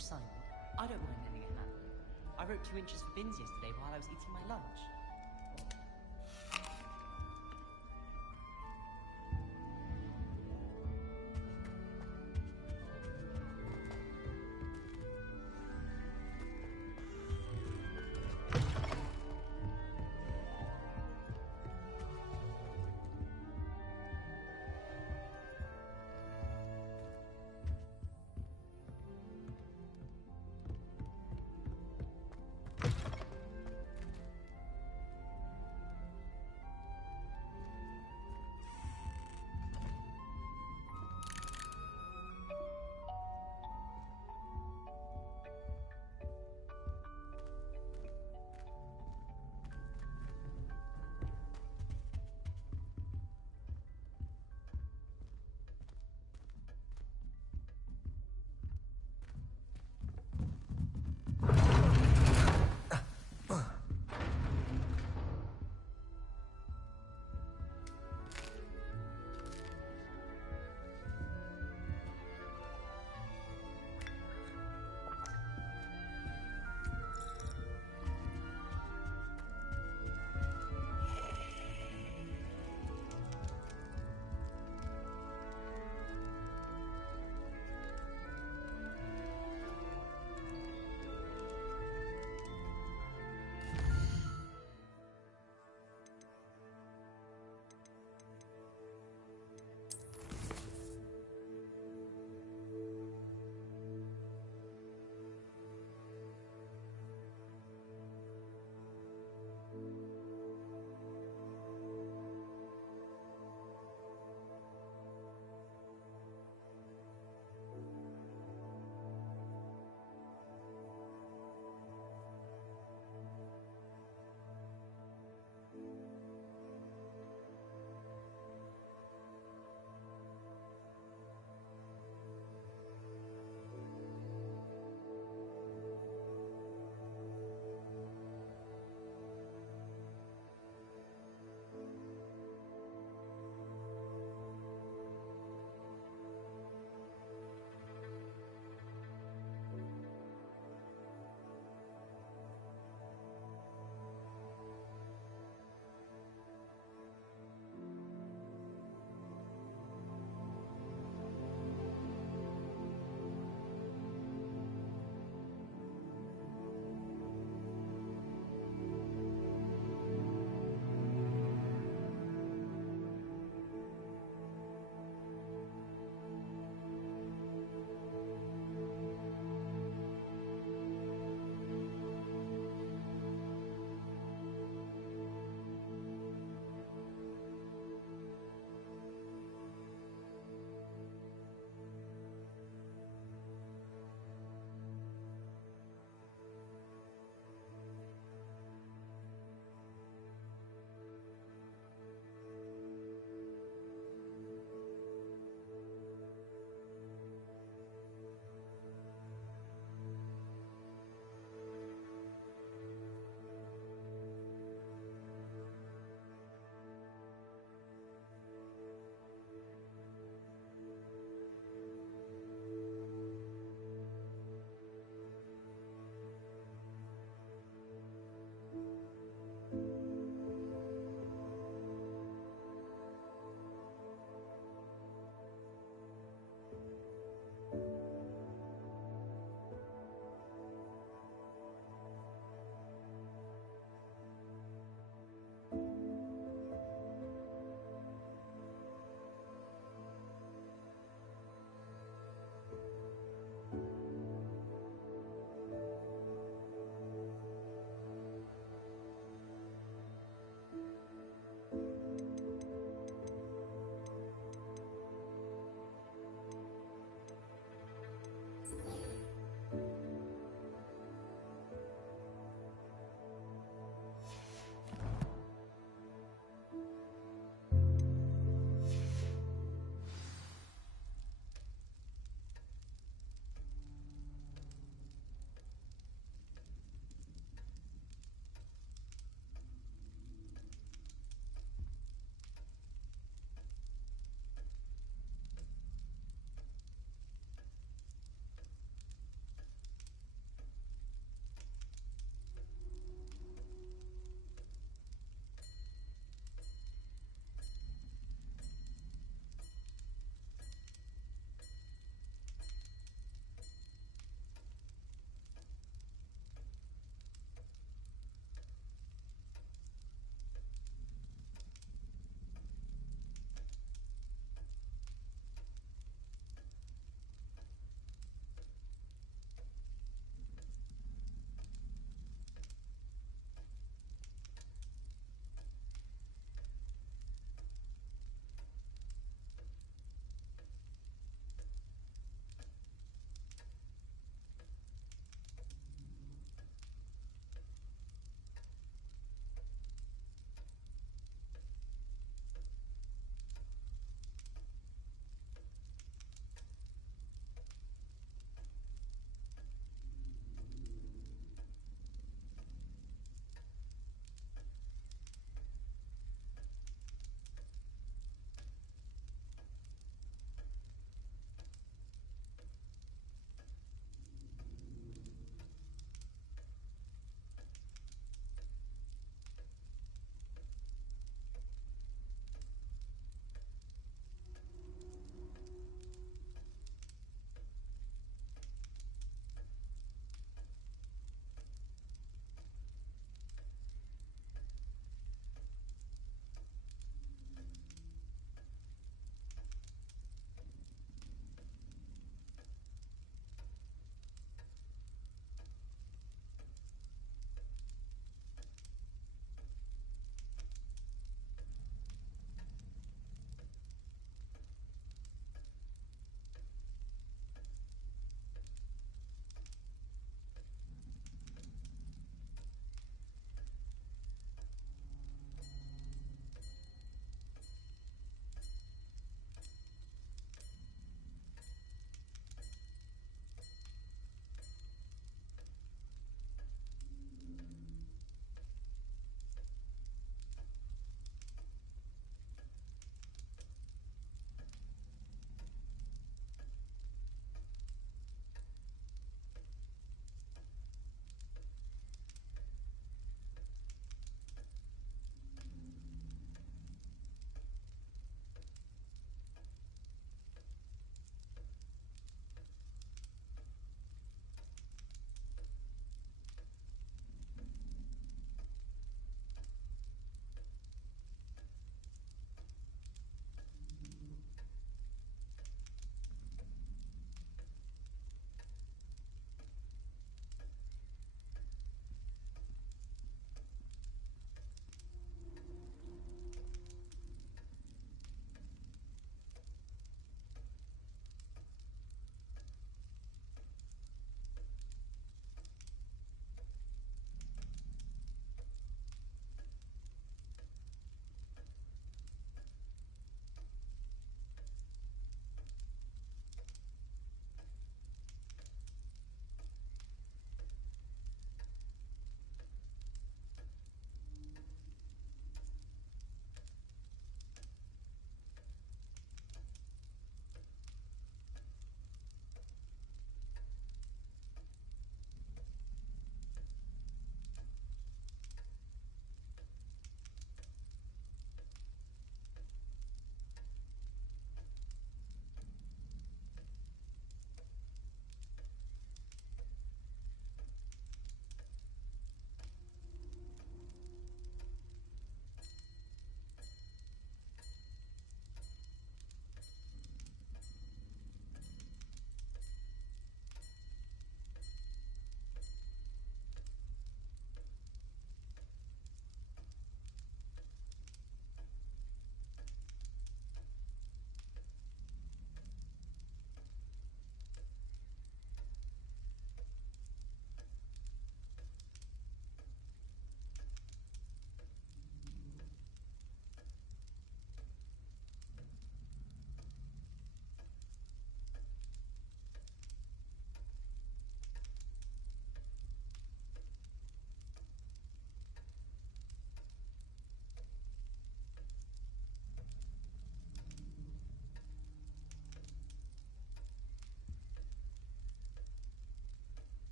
signed, I don't mind lending a hand. I wrote 2 inches for bins yesterday while I was eating my lunch.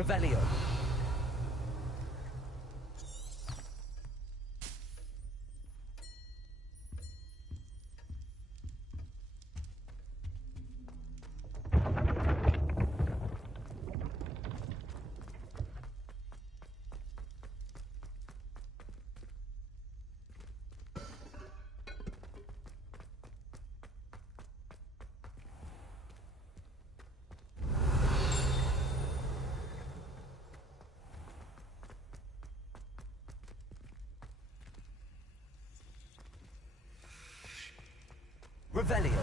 Revelio. Revelio.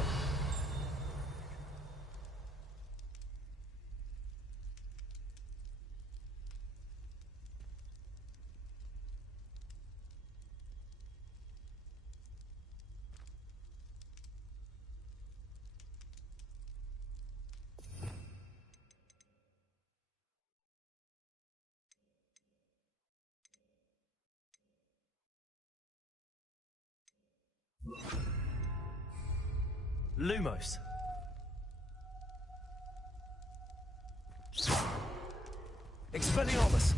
Lumos. Expelliarmus.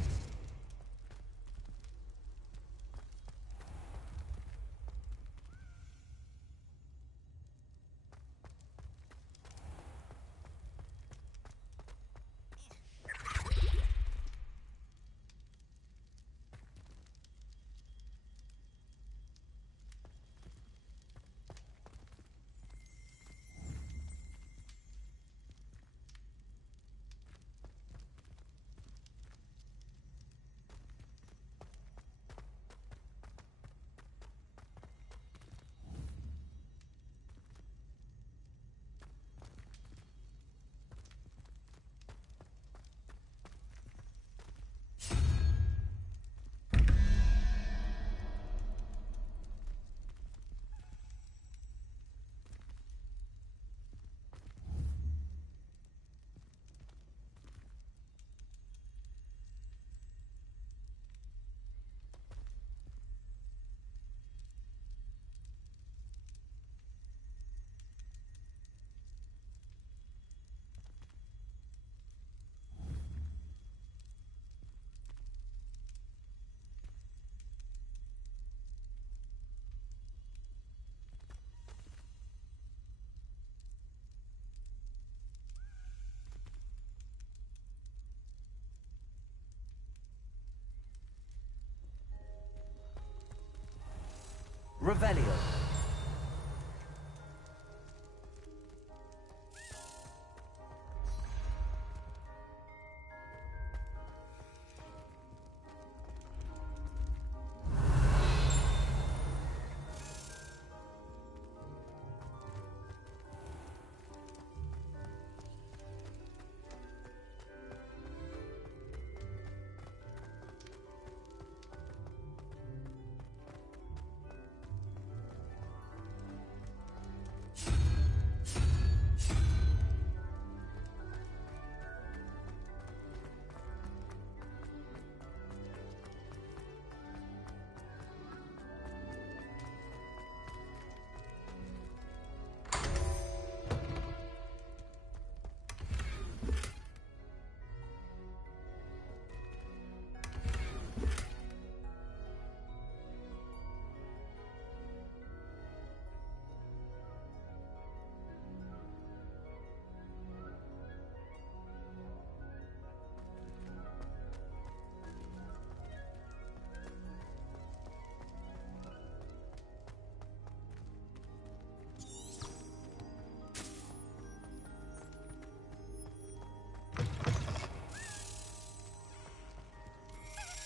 Revelio.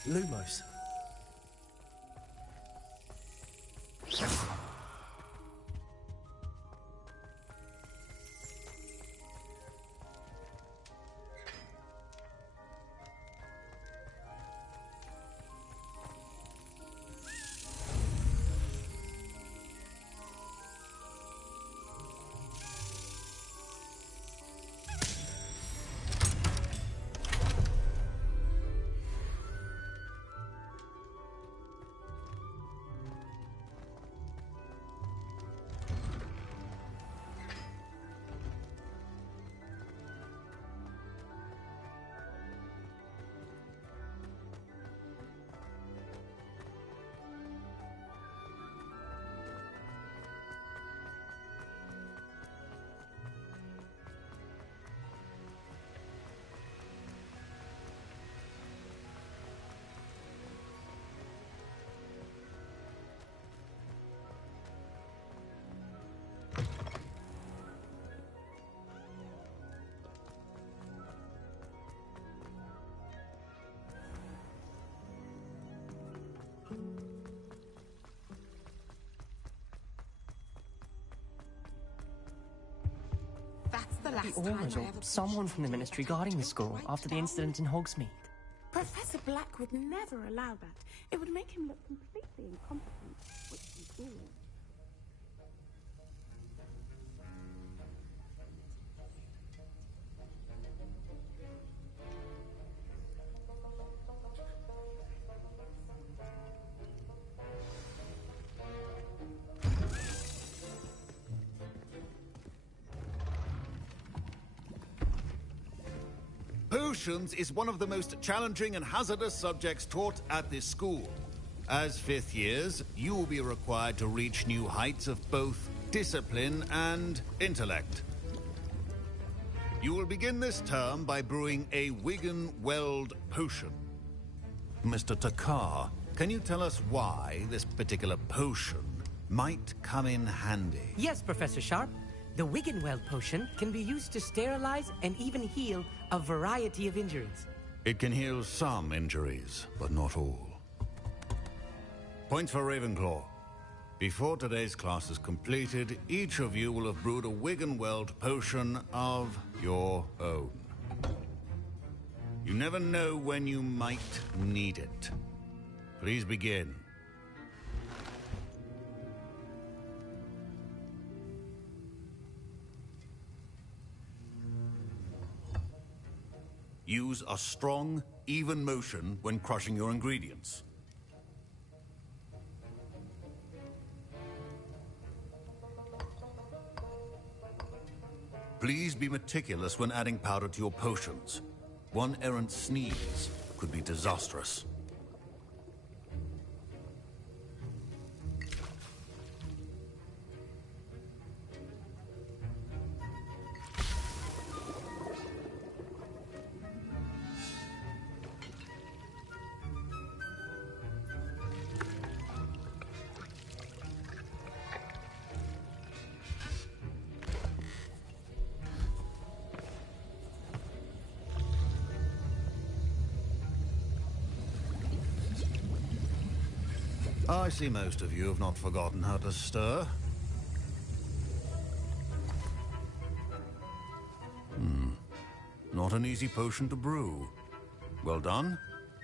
Lumos. The Aurors or someone from the Ministry guarding the school after the incident in Hogsmeade. Professor Black would never allow that. It would make him look completely incompetent, which he is. Potions is one of the most challenging and hazardous subjects taught at this school. As fifth years, you will be required to reach new heights of both discipline and intellect. You will begin this term by brewing a Wigan-Weld potion. Mr. Takar, can you tell us why this particular potion might come in handy? Yes, Professor Sharp. The Wiggenweld potion can be used to sterilize and even heal a variety of injuries. It can heal some injuries, but not all. Points for Ravenclaw. Before today's class is completed, each of you will have brewed a Wiggenweld potion of your own. You never know when you might need it. Please begin. Use a strong, even motion when crushing your ingredients. Please be meticulous when adding powder to your potions. One errant sneeze could be disastrous. I see most of you have not forgotten how to stir. Not an easy potion to brew. Well done.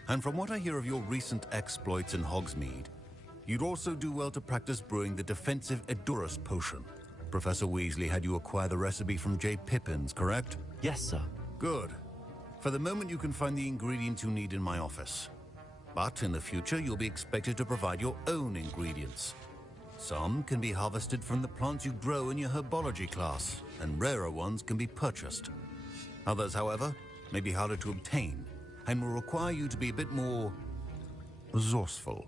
And from what I hear of your recent exploits in Hogsmeade, you'd also do well to practice brewing the defensive Edurus potion. Professor Weasley had you acquire the recipe from J. Pippins, correct? Yes, sir. Good. For the moment, you can find the ingredients you need in my office. But in the future, you'll be expected to provide your own ingredients. Some can be harvested from the plants you grow in your herbology class, and rarer ones can be purchased. Others, however, may be harder to obtain, and will require you to be a bit more resourceful.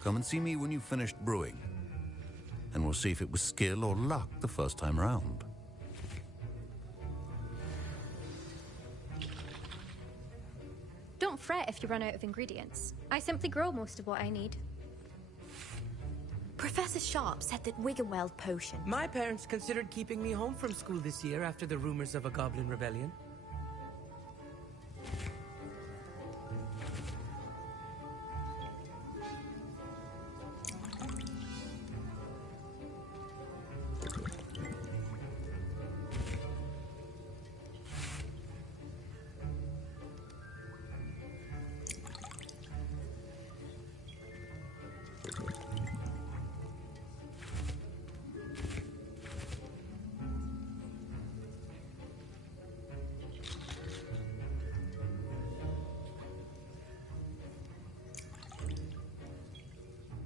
Come and see me when you've finished brewing, and we'll see if it was skill or luck the first time round. Don't fret if you run out of ingredients. I simply grow most of what I need. Professor Sharp said that Wiggenweld potion. My parents considered keeping me home from school this year after the rumors of a goblin rebellion.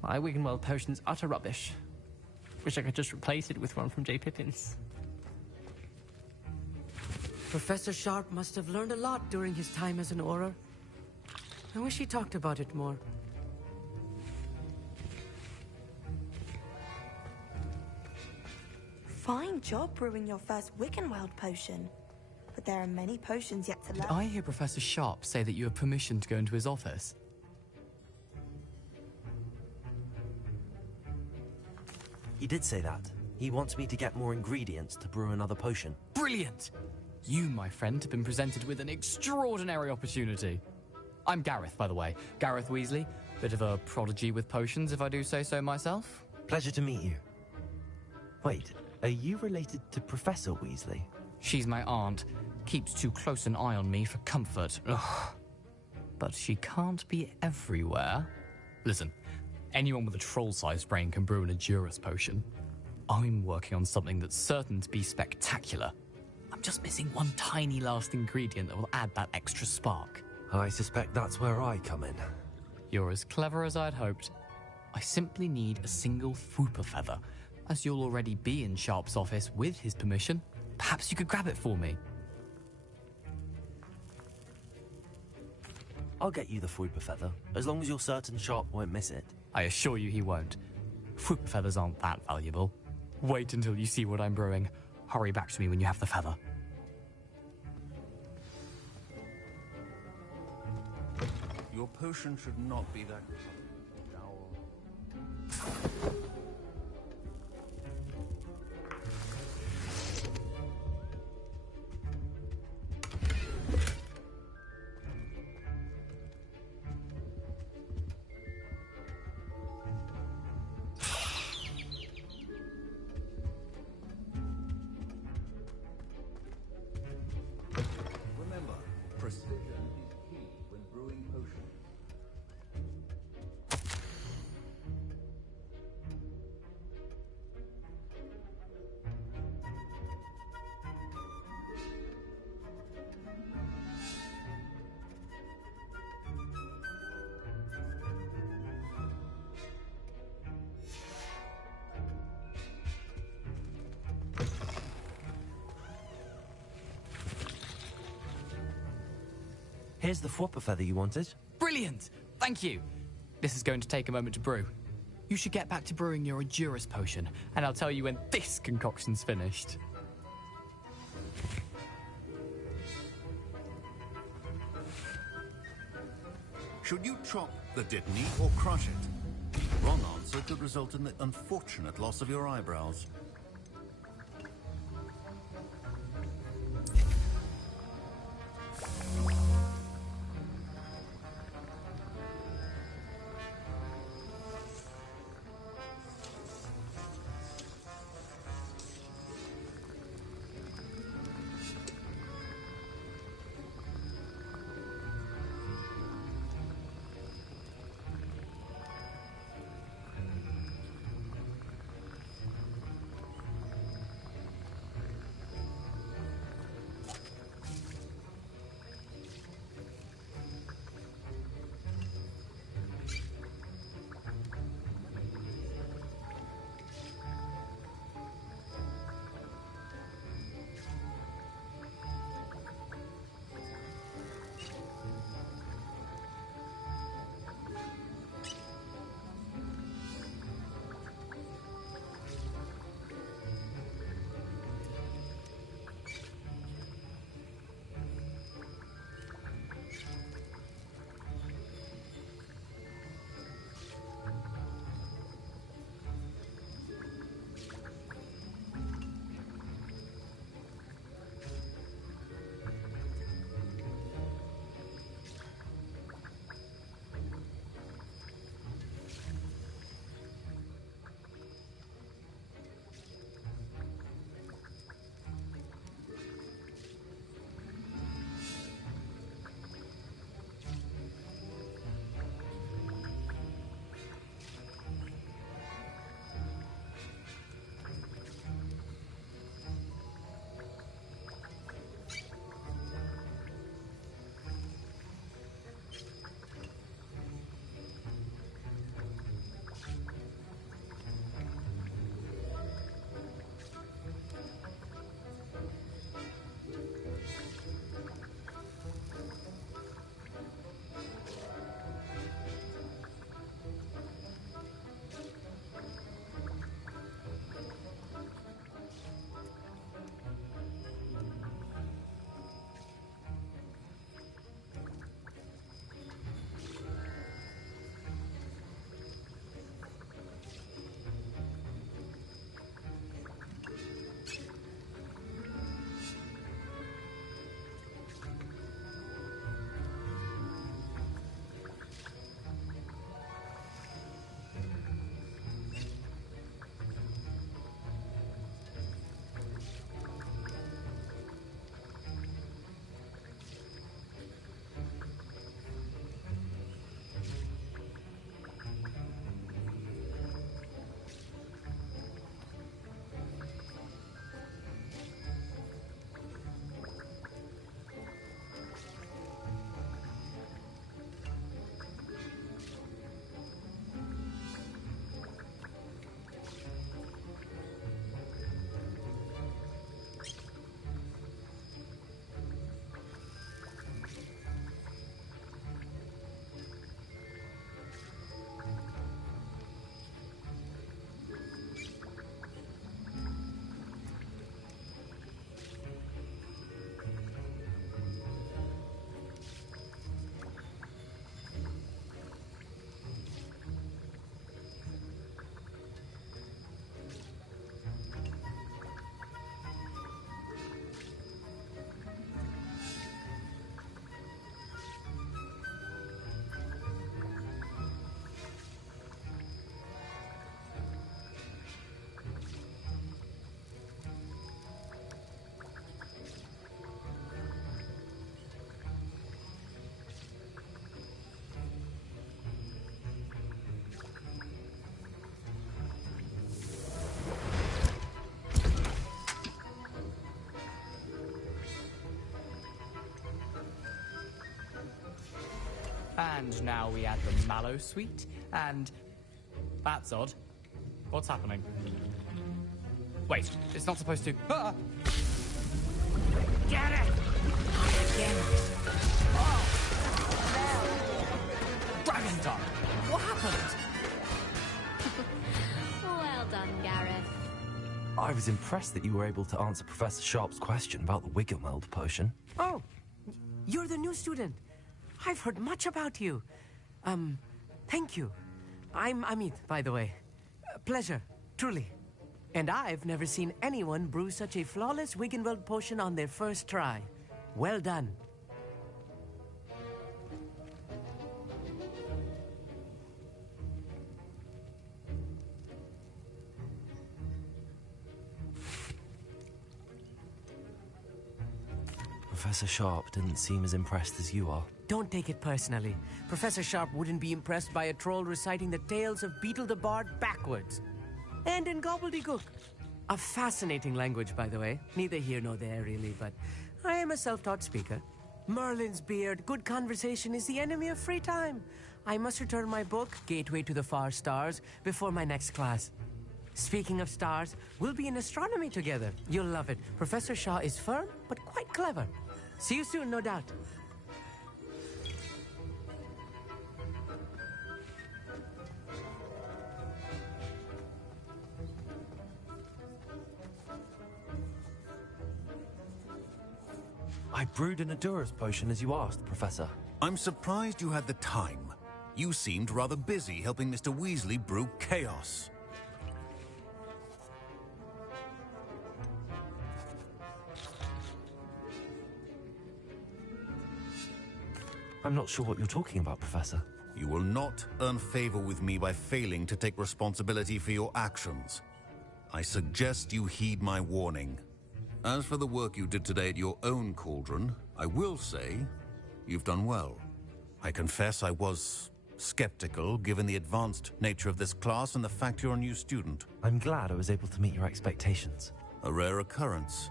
My Wiggenweld potion's utter rubbish. Wish I could just replace it with one from J. Pippins. Professor Sharp must have learned a lot during his time as an Auror. I wish he talked about it more. Fine job brewing your first Wiggenweld potion. But there are many potions yet to learn. Did I hear Professor Sharp say that you have permission to go into his office? He did say that. He wants me to get more ingredients to brew another potion. Brilliant! You, my friend, have been presented with an extraordinary opportunity. I'm Gareth, by the way. Gareth Weasley. Bit of a prodigy with potions, if I do say so myself. Pleasure to meet you. Wait, are you related to Professor Weasley? She's my aunt. Keeps too close an eye on me for comfort. Ugh. But she can't be everywhere. Listen, anyone with a troll-sized brain can brew an Adurus potion. I'm working on something that's certain to be spectacular. I'm just missing one tiny last ingredient that will add that extra spark. I suspect that's where I come in. You're as clever as I'd hoped. I simply need a single Fwooper feather. As you'll already be in Sharp's office with his permission, perhaps you could grab it for me. I'll get you the Fwooper feather, as long as you're certain Sharp won't miss it. I assure you he won't. Fwooper feathers aren't that valuable. Wait until you see what I'm brewing. Hurry back to me when you have the feather. Your potion should not be that foul. Remember, precision is key when brewing potions. Here's the Fwooper feather you wanted. Brilliant! Thank you! This is going to take a moment to brew. You should get back to brewing your Adurus potion, and I'll tell you when this concoction's finished. Should you chop the Dittany or crush it? The wrong answer could result in the unfortunate loss of your eyebrows. And now we add the mallow sweet, and... That's odd. What's happening? Wait, it's not supposed to... Ah! Get it! Again. Oh! Dragon tongue! What happened? Well done, Gareth. I was impressed that you were able to answer Professor Sharp's question about the Wiggenweld potion. Oh, you're the new student. I've heard much about you. Thank you. I'm Amit, by the way. Pleasure, truly. And I've never seen anyone brew such a flawless Wiggenweld potion on their first try. Well done. Professor Sharp didn't seem as impressed as you are. Don't take it personally. Professor Sharp wouldn't be impressed by a troll reciting the tales of Beetle the Bard backwards. And in gobbledygook. A fascinating language, by the way. Neither here nor there, really, but I am a self-taught speaker. Merlin's beard, good conversation is the enemy of free time. I must return my book, Gateway to the Far Stars, before my next class. Speaking of stars, we'll be in astronomy together. You'll love it. Professor Shaw is firm, but quite clever. See you soon, no doubt. I brewed an Adura's potion as you asked, Professor. I'm surprised you had the time. You seemed rather busy helping Mr. Weasley brew chaos. I'm not sure what you're talking about, Professor. You will not earn favor with me by failing to take responsibility for your actions. I suggest you heed my warning. As for the work you did today at your own cauldron, I will say you've done well. I confess I was skeptical given the advanced nature of this class and the fact you're a new student. I'm glad I was able to meet your expectations. A rare occurrence.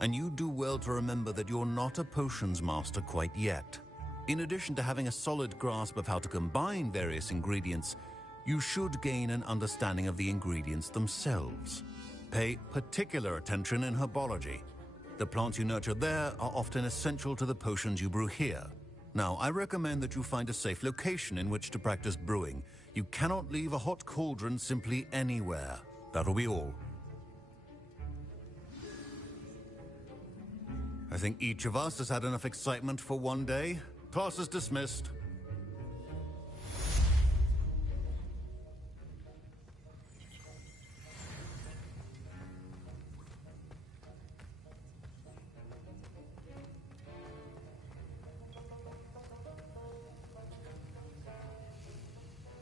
And you do well to remember that you're not a potions master quite yet. In addition to having a solid grasp of how to combine various ingredients, you should gain an understanding of the ingredients themselves. Pay particular attention in herbology. The plants you nurture there are often essential to the potions you brew here. Now, I recommend that you find a safe location in which to practice brewing. You cannot leave a hot cauldron simply anywhere. That'll be all. I think each of us has had enough excitement for one day. Class is dismissed.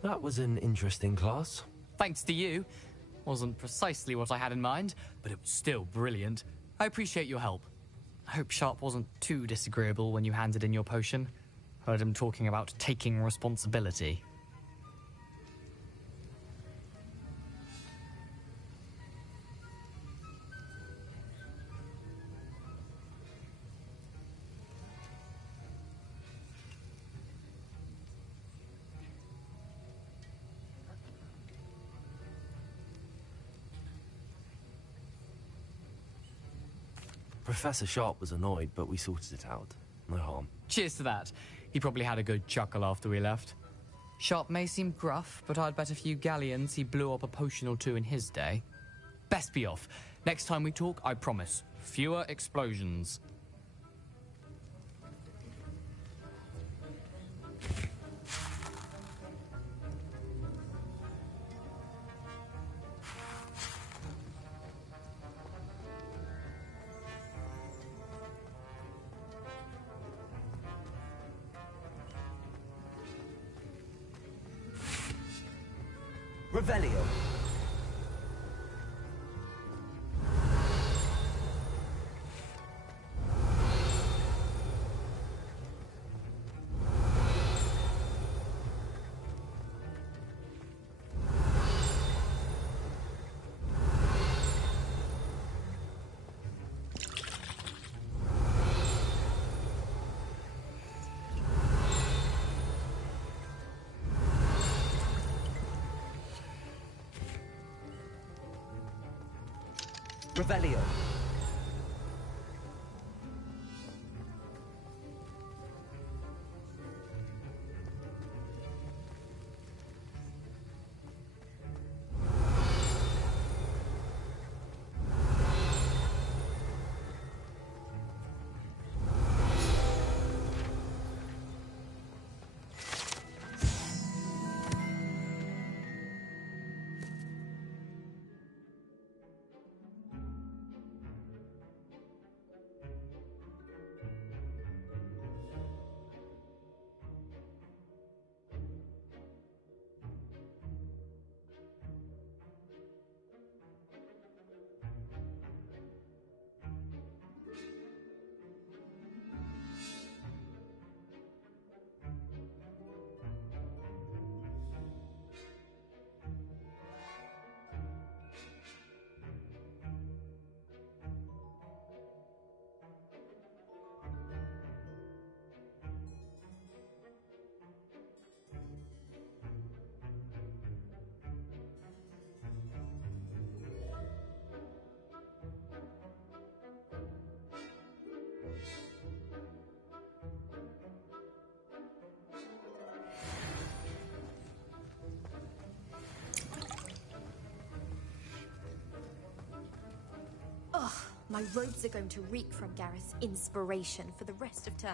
That was an interesting class. Thanks to you. Wasn't precisely what I had in mind, but it was still brilliant. I appreciate your help. I hope Sharp wasn't too disagreeable when you handed in your potion. Heard him talking about taking responsibility. Professor Sharp was annoyed, but we sorted it out. No harm. Cheers to that. He probably had a good chuckle after we left. Sharp may seem gruff, but I'd bet a few galleons he blew up a potion or two in his day. Best be off. Next time we talk, I promise, fewer explosions. Revelio. Revelio. Ugh, my robes are going to reek from Gareth's inspiration for the rest of term.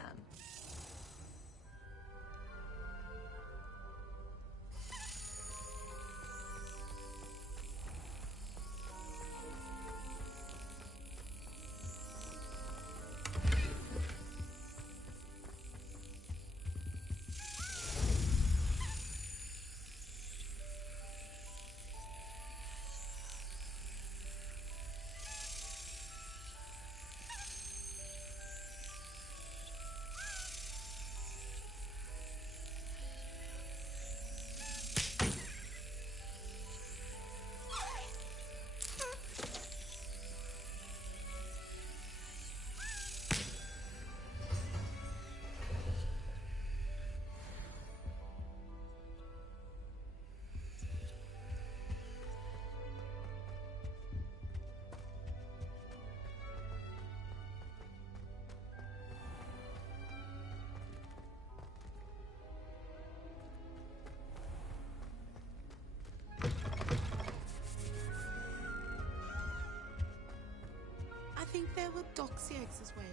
I think there were doxy eggs as well.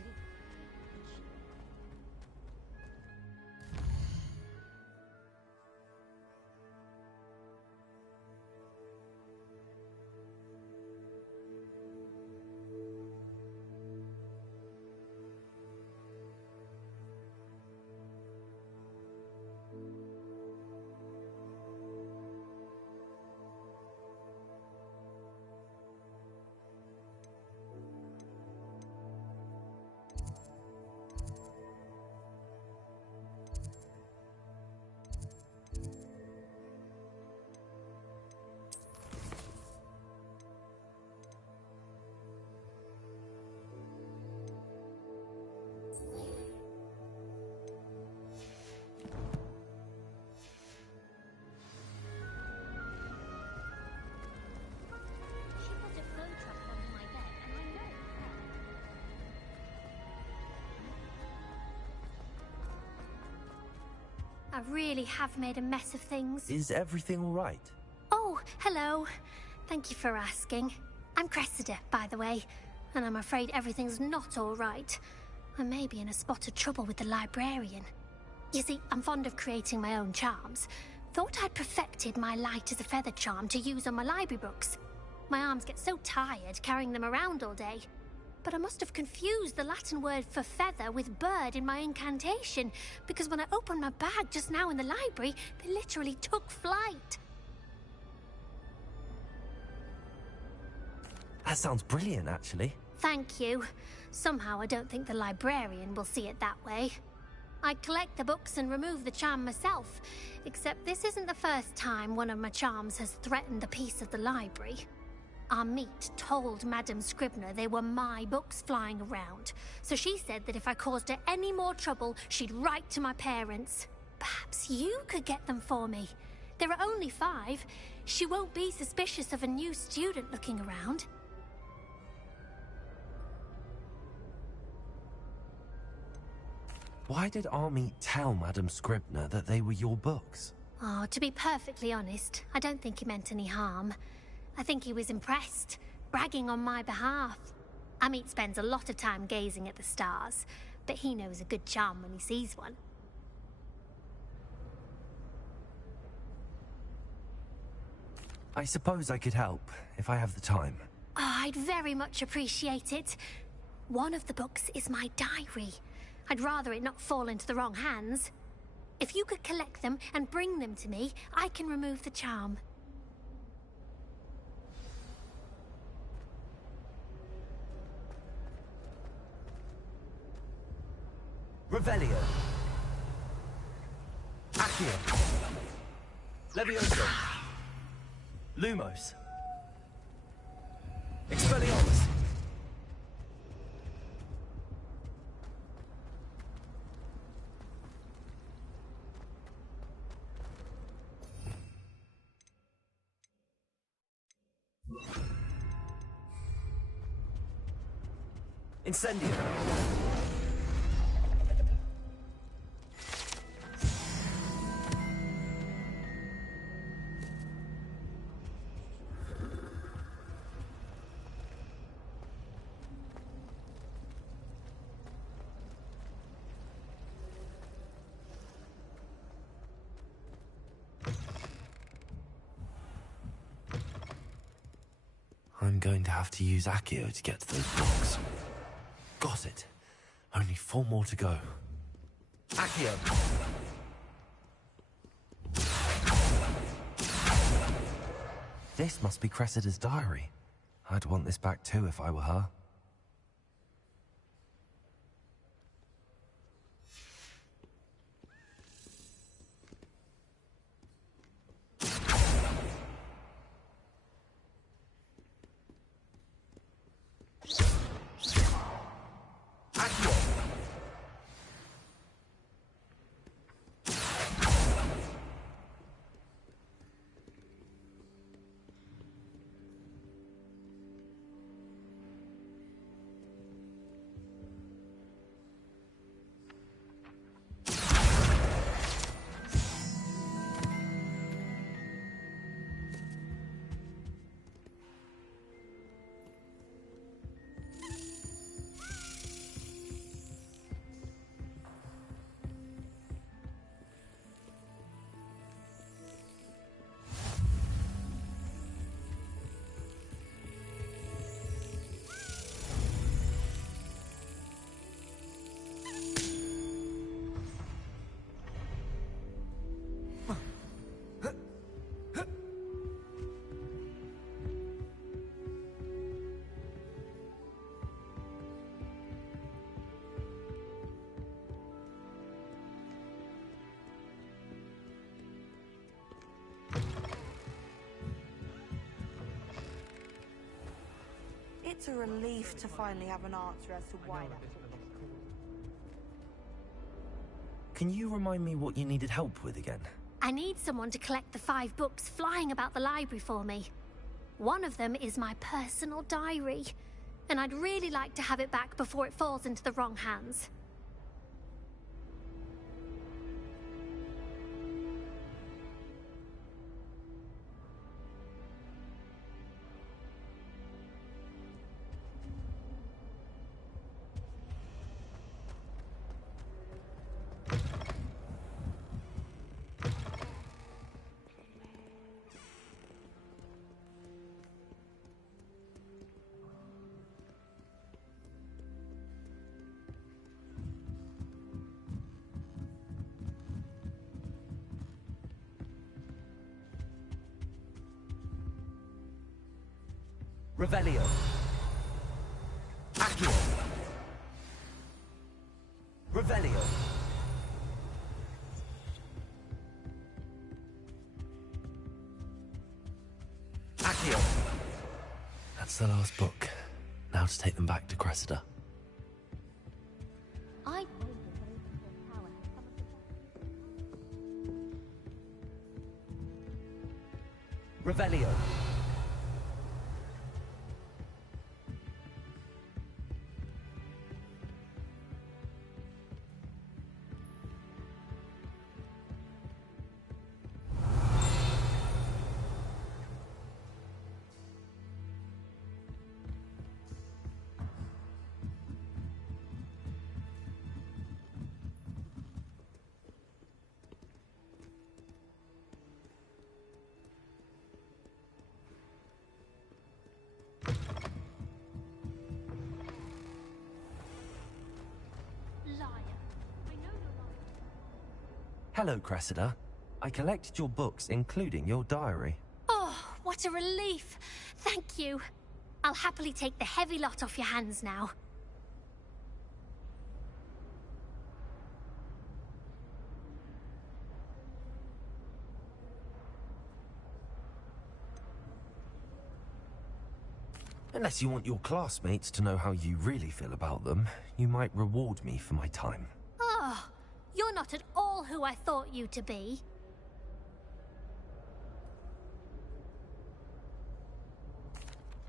She put a flow trap under my bed, and I know it. I really have made a mess of things. Is everything all right? Oh, hello. Thank you for asking. I'm Cressida, by the way, and I'm afraid everything's not all right. I may be in a spot of trouble with the librarian. You see, I'm fond of creating my own charms. Thought I'd perfected my light as a feather charm to use on my library books. My arms get so tired carrying them around all day. But I must have confused the Latin word for feather with bird in my incantation, because when I opened my bag just now in the library, they literally took flight. That sounds brilliant, actually. Thank you. Somehow I don't think the librarian will see it that way. I collect the books and remove the charm myself, except this isn't the first time one of my charms has threatened the peace of the library. Our meet told Madame Scribner they were my books flying around, so she said that if I caused her any more trouble, she'd write to my parents. Perhaps you could get them for me. There are only 5. She won't be suspicious of a new student looking around. Why did Army tell Madam Scribner that they were your books? Oh, to be perfectly honest, I don't think he meant any harm. I think he was impressed, bragging on my behalf. Amit spends a lot of time gazing at the stars, but he knows a good charm when he sees one. I suppose I could help, if I have the time. Oh, I'd very much appreciate it. One of the books is my diary. I'd rather it not fall into the wrong hands. If you could collect them and bring them to me, I can remove the charm. Revelio. Accio. Levioso. Lumos. Expelliarmus. Incendio. I'm going to have to use Accio to get to those blocks. Got it. Only 4 more to go. Accio! This must be Cressida's diary. I'd want this back too if I were her. It's a relief to finally have an answer as to why that. Can you remind me what you needed help with again? I need someone to collect the 5 books flying about the library for me. One of them is my personal diary, and I'd really like to have it back before it falls into the wrong hands. Revelio. Accio. Revelio. Accio. That's the last book. Now to take them back to Cressida. Revelio. Hello, Cressida. I collected your books, including your diary. Oh, what a relief. Thank you. I'll happily take the heavy lot off your hands now. Unless you want your classmates to know how you really feel about them, you might reward me for my time. Oh, you're not at all who I thought you to be.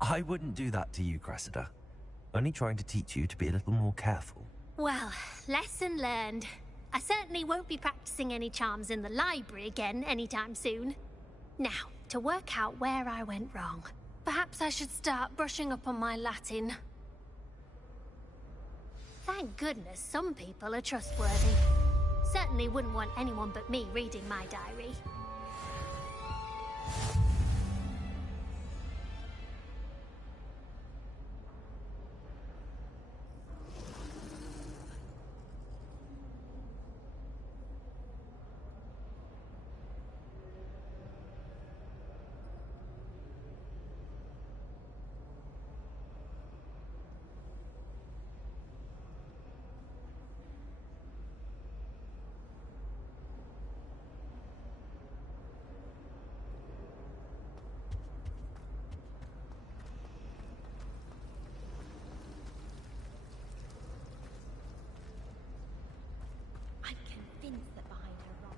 I wouldn't do that to you, Cressida. Only trying to teach you to be a little more careful. Well, lesson learned. I certainly won't be practicing any charms in the library again anytime soon. Now, to work out where I went wrong. Perhaps I should start brushing up on my Latin. Thank goodness some people are trustworthy. Certainly wouldn't want anyone but me reading my diary. I'm convinced that behind her wrong.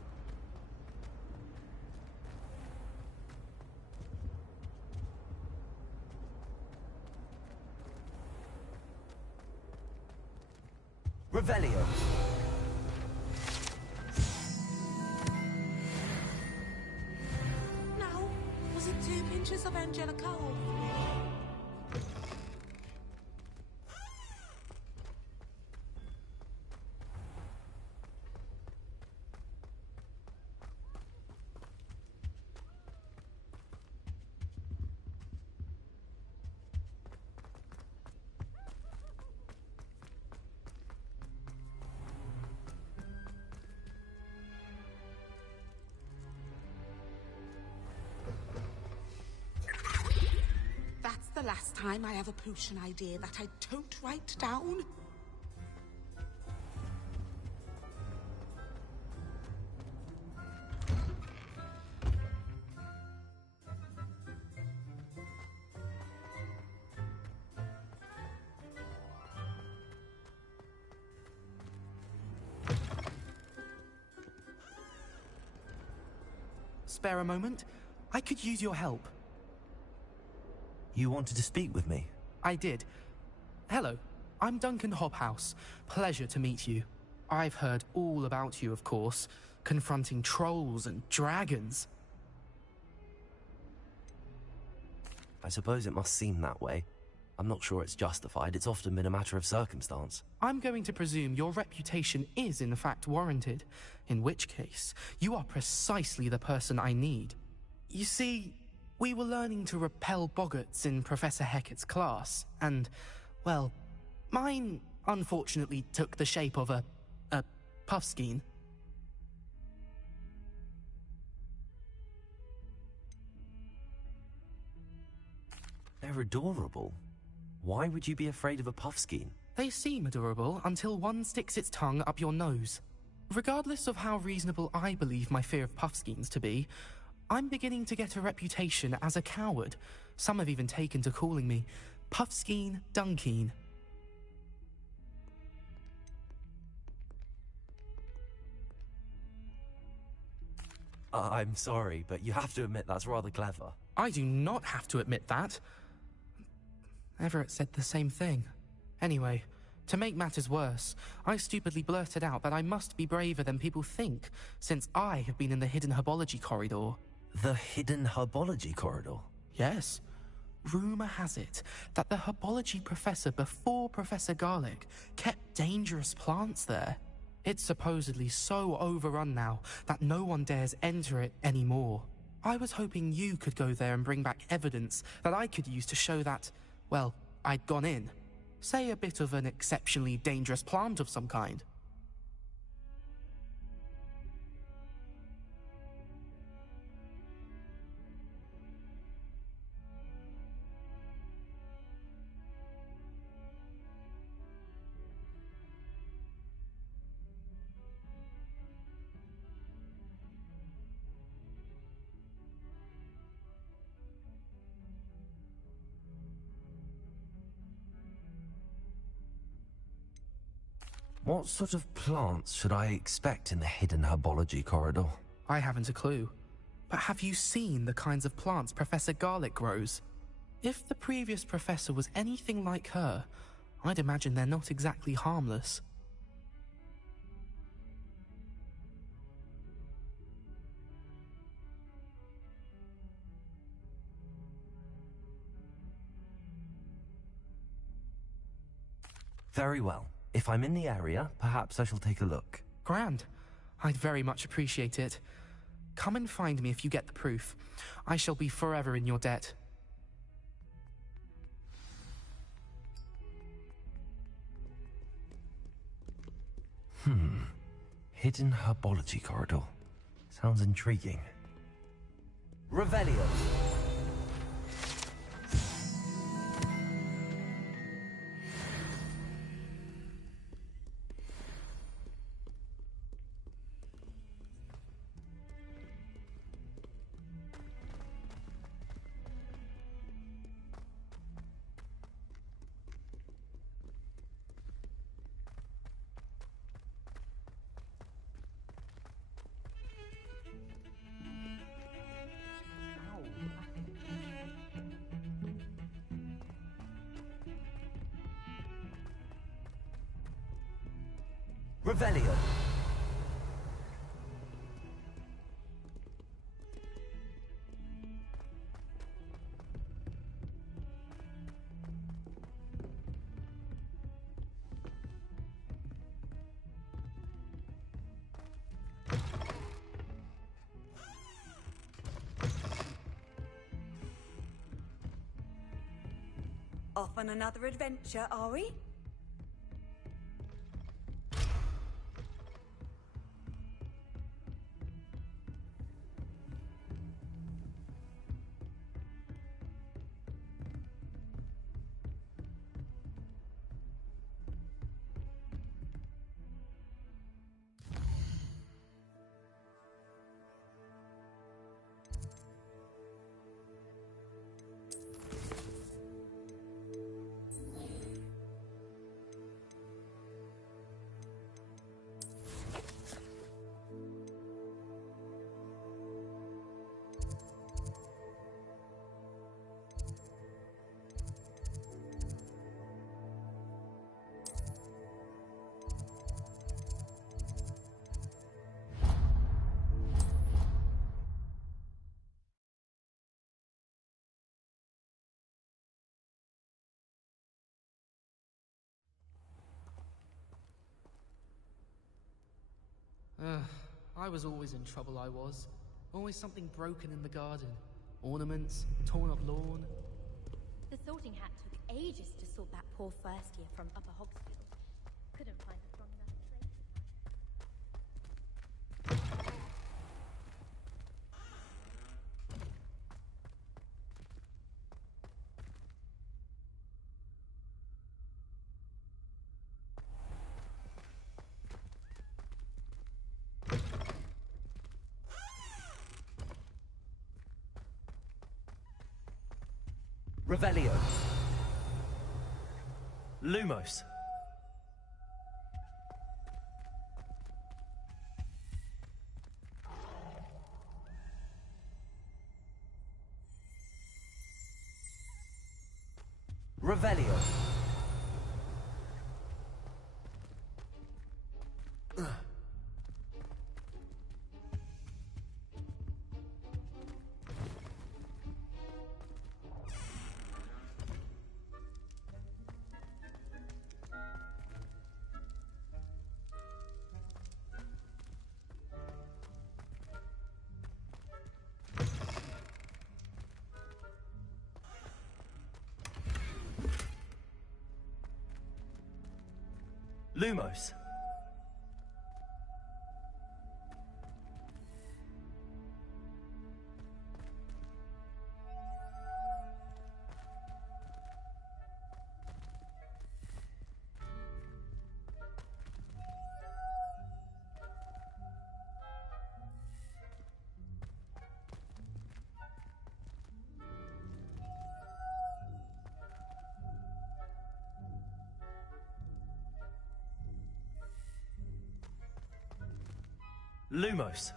Revelio. Now, was it 2 pinches of Angelico? That's the last time I have a potion idea that I don't write down. Spare a moment? I could use your help. You wanted to speak with me? I did. Hello, I'm Duncan Hobhouse. Pleasure to meet you. I've heard all about you, of course, confronting trolls and dragons. I suppose it must seem that way. I'm not sure it's justified. It's often been a matter of circumstance. I'm going to presume your reputation is in fact warranted, in which case, you are precisely the person I need. You see, we were learning to repel boggarts in Professor Hecat's class, and, well, mine unfortunately took the shape of a puffskein. They're adorable. Why would you be afraid of a puffskein? They seem adorable until one sticks its tongue up your nose. Regardless of how reasonable I believe my fear of puffskeins to be, I'm beginning to get a reputation as a coward. Some have even taken to calling me Puffskein Dunkeen. I'm sorry, but you have to admit that's rather clever. I do not have to admit that. Everett said the same thing. Anyway, to make matters worse, I stupidly blurted out that I must be braver than people think, since I have been in the hidden herbology corridor. The hidden herbology corridor? Yes. Rumour has it that the herbology professor before Professor Garlic kept dangerous plants there. It's supposedly so overrun now that no one dares enter it anymore. I was hoping you could go there and bring back evidence that I could use to show that, well, I'd gone in. Say a bit of an exceptionally dangerous plant of some kind. What sort of plants should I expect in the hidden herbology corridor? I haven't a clue. But have you seen the kinds of plants Professor Garlic grows? If the previous professor was anything like her, I'd imagine they're not exactly harmless. Very well. If I'm in the area, perhaps I shall take a look. Grand. I'd very much appreciate it. Come and find me if you get the proof. I shall be forever in your debt. Hidden herbology corridor. Sounds intriguing. Revelio. Revelio. Off on another adventure, are we? I was always in trouble, I was. Always something broken in the garden. Ornaments, torn up lawn. The sorting hat took ages to sort that poor first year from Upper Hogsfield. Couldn't find a strong enough trace. Revelio. Lumos. Revelio. Lumos. Lumos.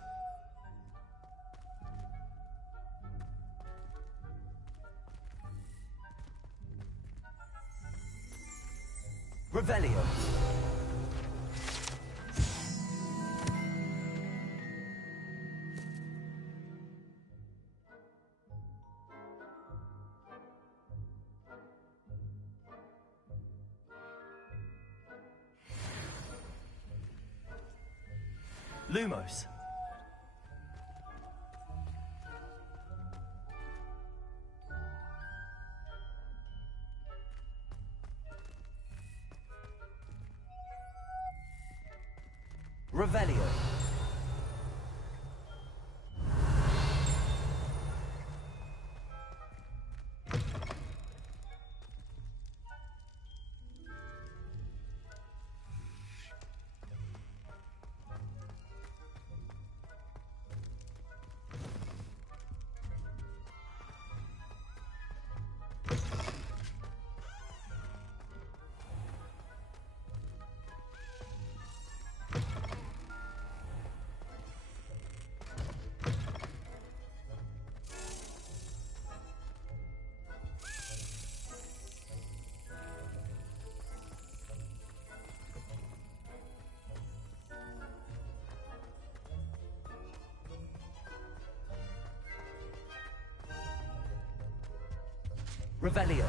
Revelio. Lumos. Revelio. Revelio.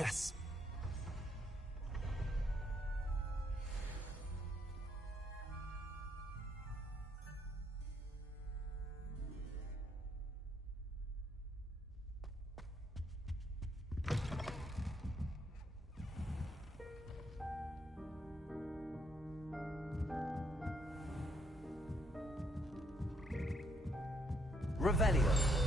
Yes. Revelio.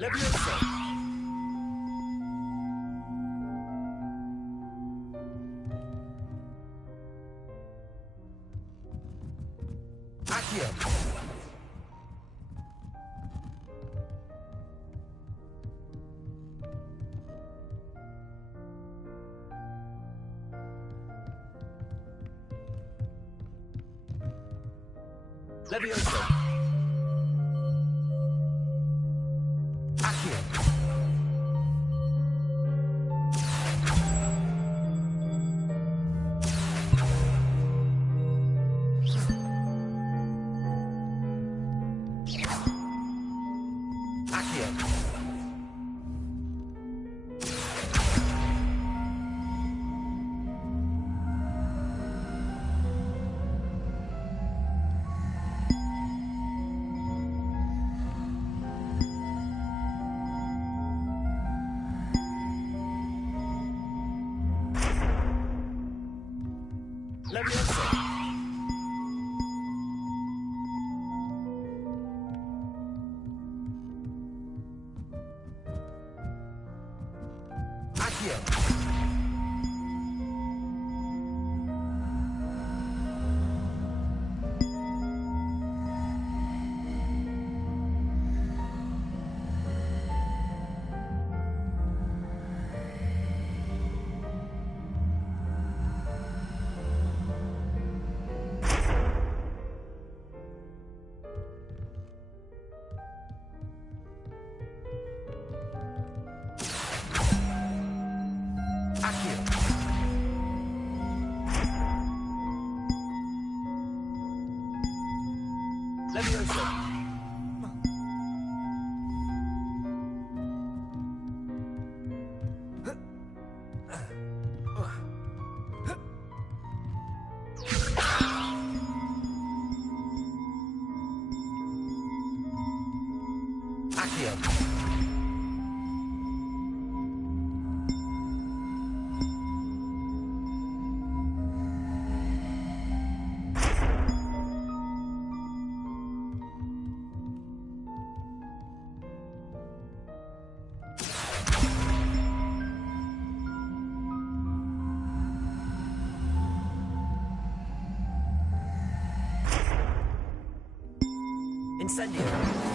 Levioso. Accio. Levioso. Accio. Levioso. Accio. Levioso! Incendio!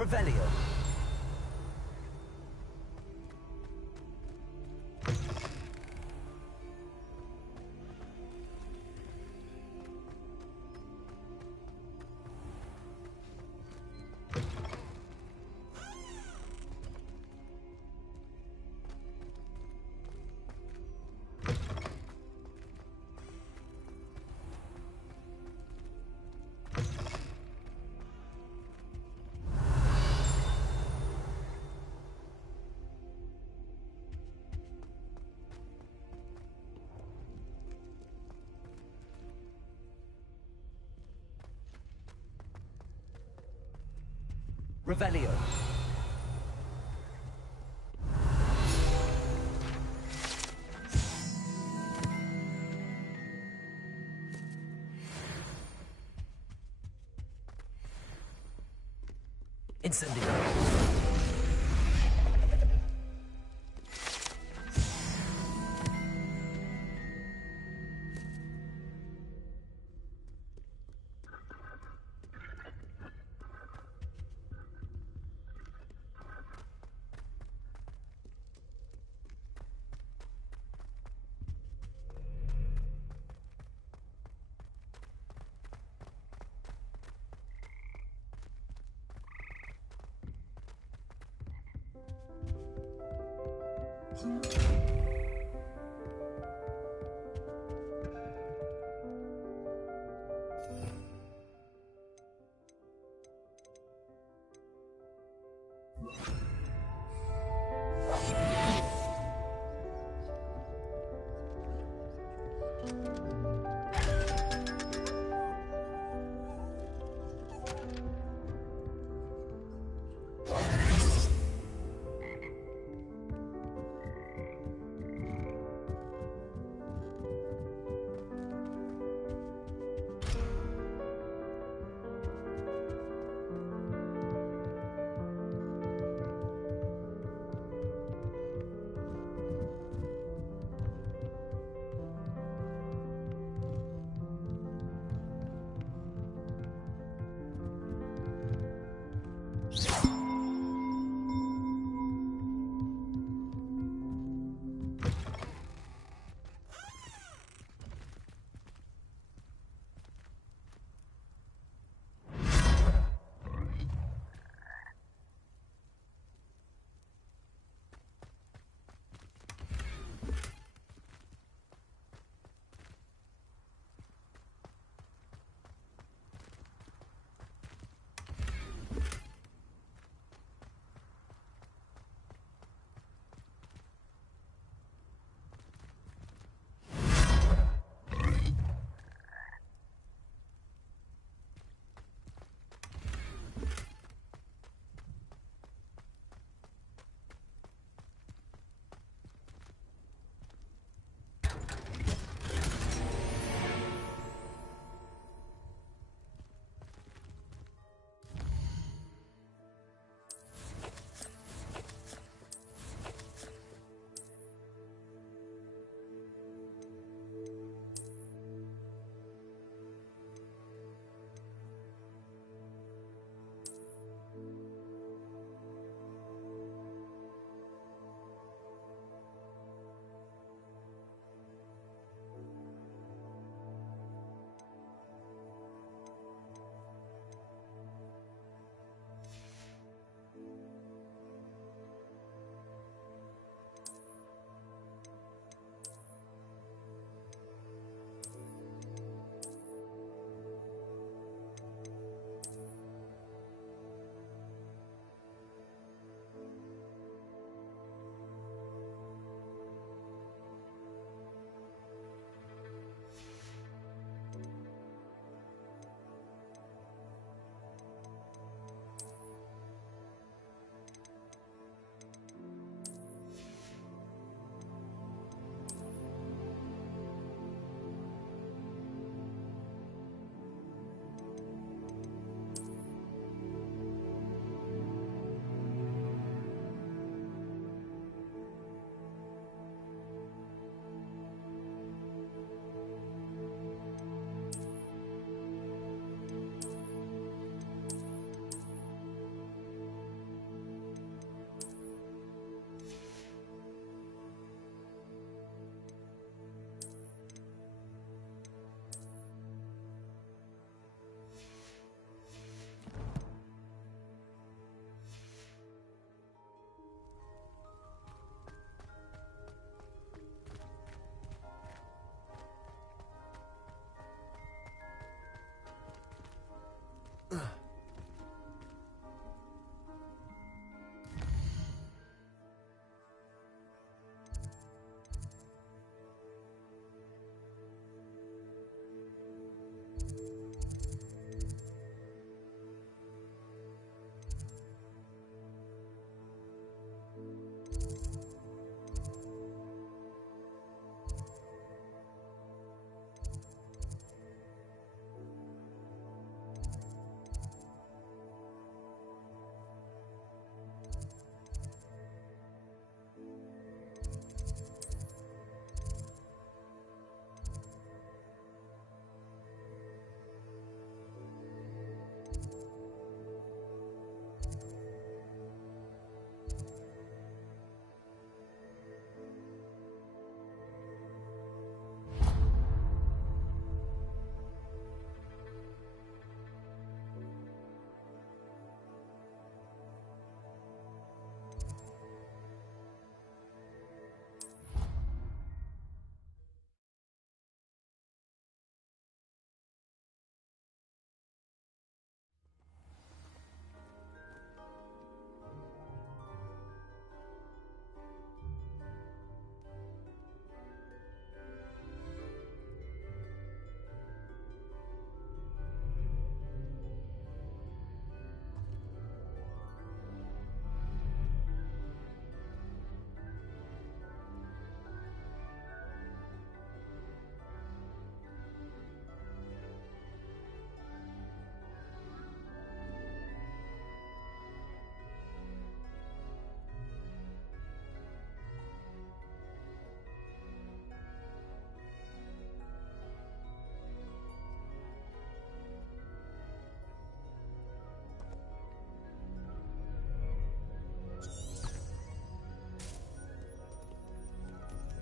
Revelio. Revelio. Incendio.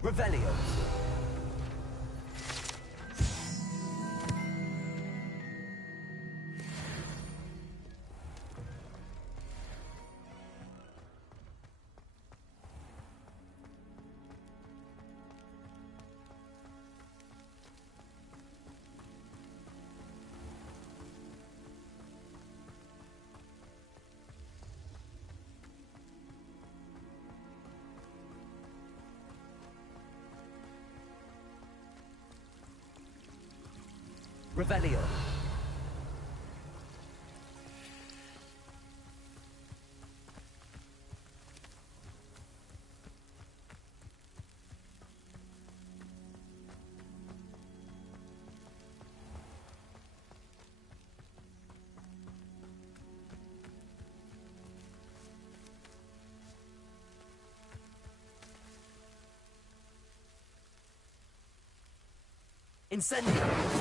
Revelio. Revelio. Incendio.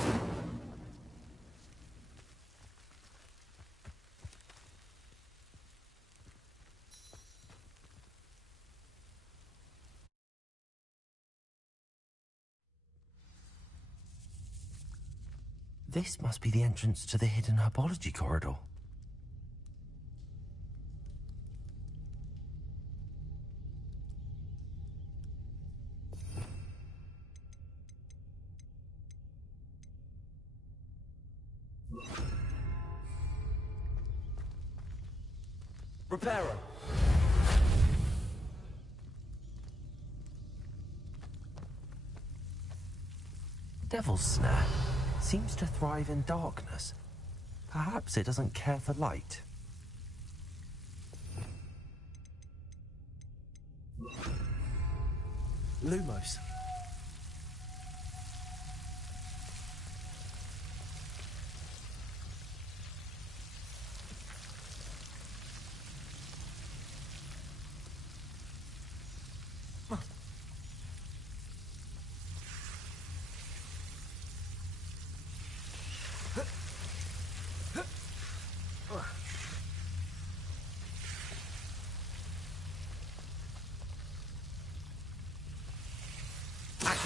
This must be the entrance to the hidden herbology corridor. Reparo. Devil's Snare seems to thrive in darkness. Perhaps it doesn't care for light. Lumos.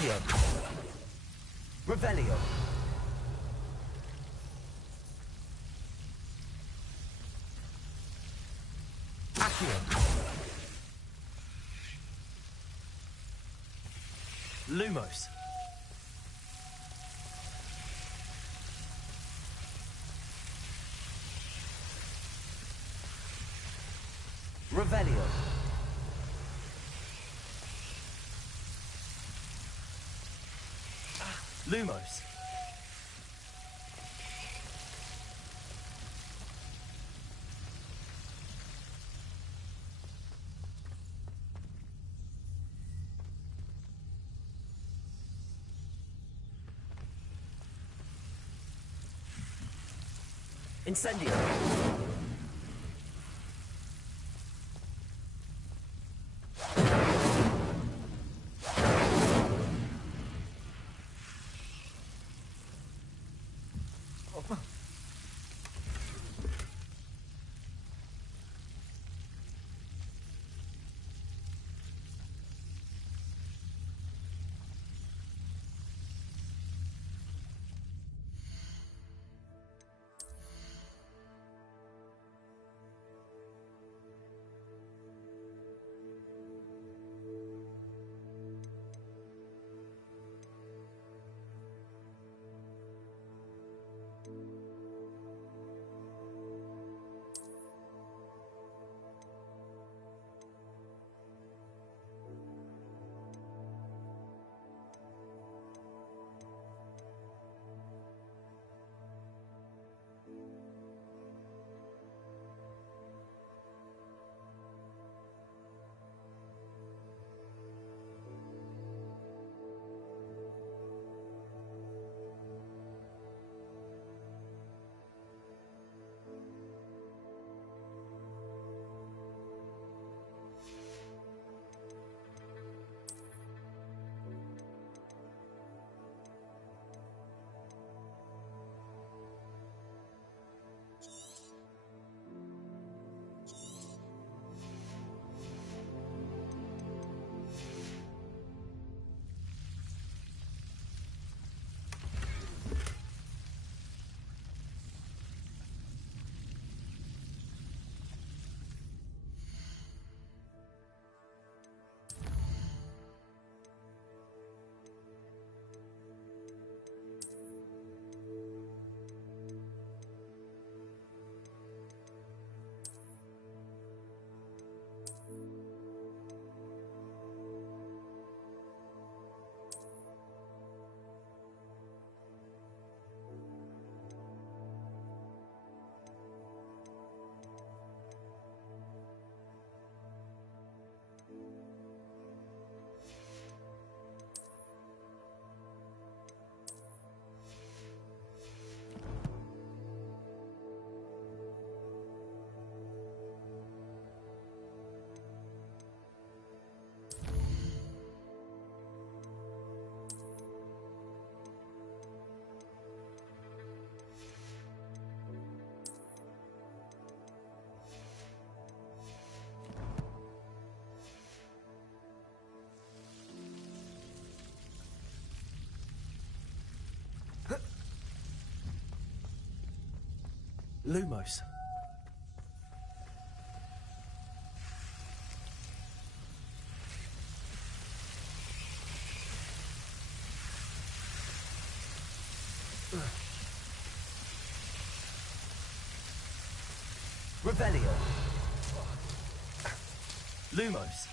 Accio. Revelio. Accio. Lumos. Revelio. Lumos. Incendio. Lumos. Revelio. Lumos.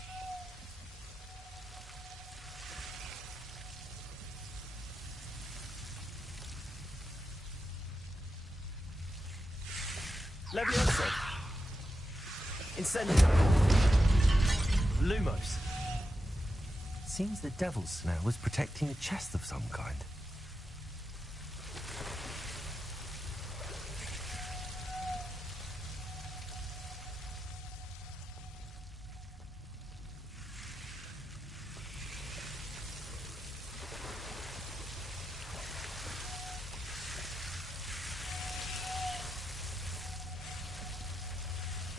Levioso. Incendio. Lumos. Seems the devil's snare was protecting a chest of some kind.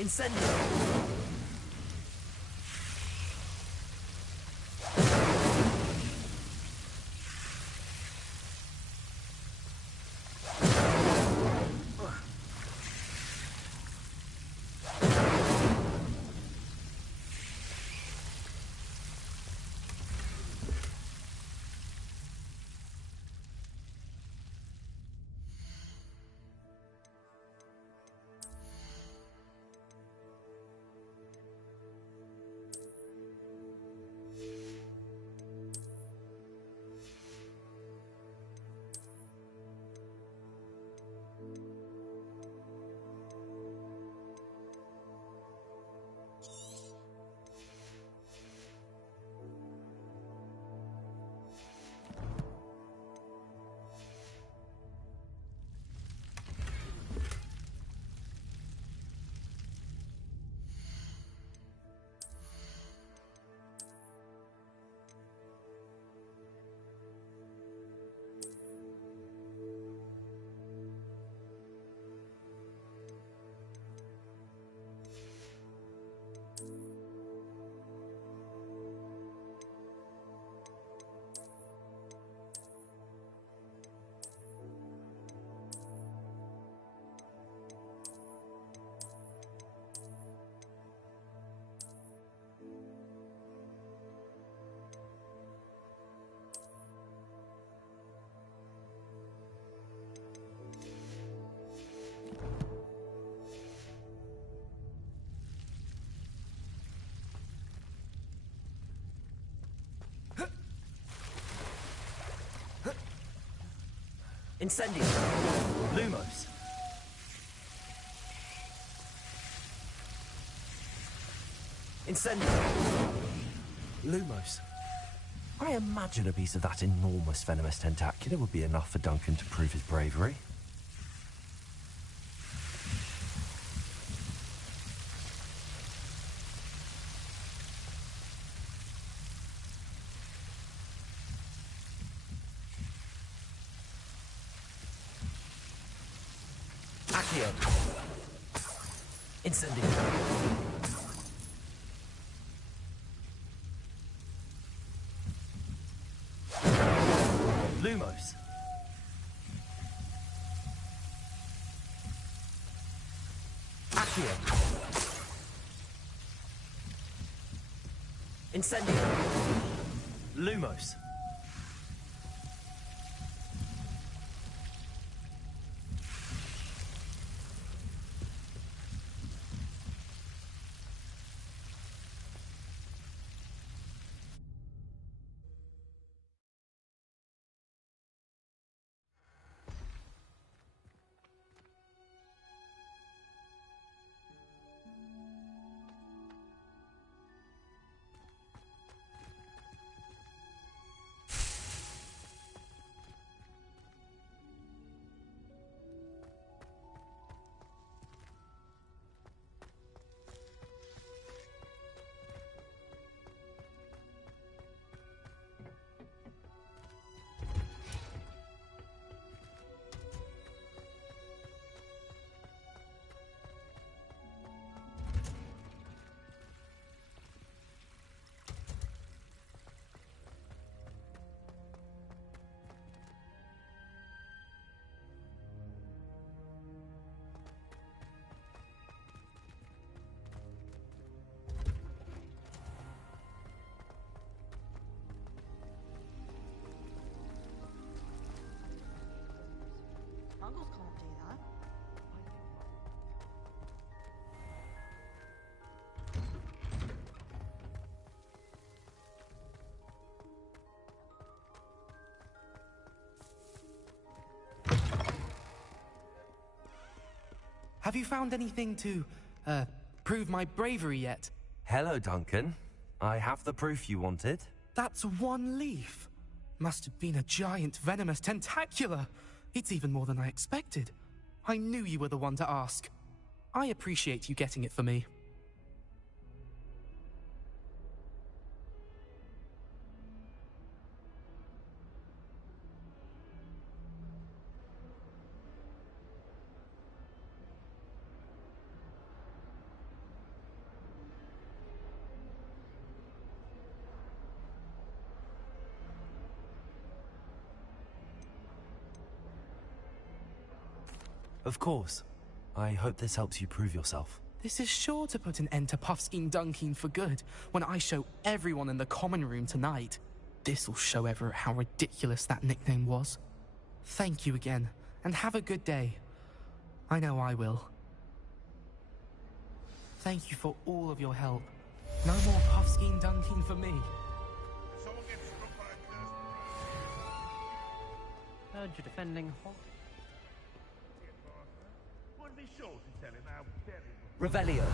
Incendio. Incendio. Lumos. Incendio. Lumos. I imagine a piece of that enormous venomous tentacular would be enough for Duncan to prove his bravery. Accio. Incendio. Lumos. Accio. Incendio. Lumos. Have you found anything to, prove my bravery yet? Hello, Duncan. I have the proof you wanted. That's one leaf. Must have been a giant venomous tentacula. It's even more than I expected. I knew you were the one to ask. I appreciate you getting it for me. Of course. I hope this helps you prove yourself. This is sure to put an end to Puffskein Dunkeen for good when I show everyone in the common room tonight. This'll show Everett how ridiculous that nickname was. Thank you again, and have a good day. I know I will. Thank you for all of your help. No more Puffskein Dunkeen for me. Heard you're defending Hogwarts. Revelio.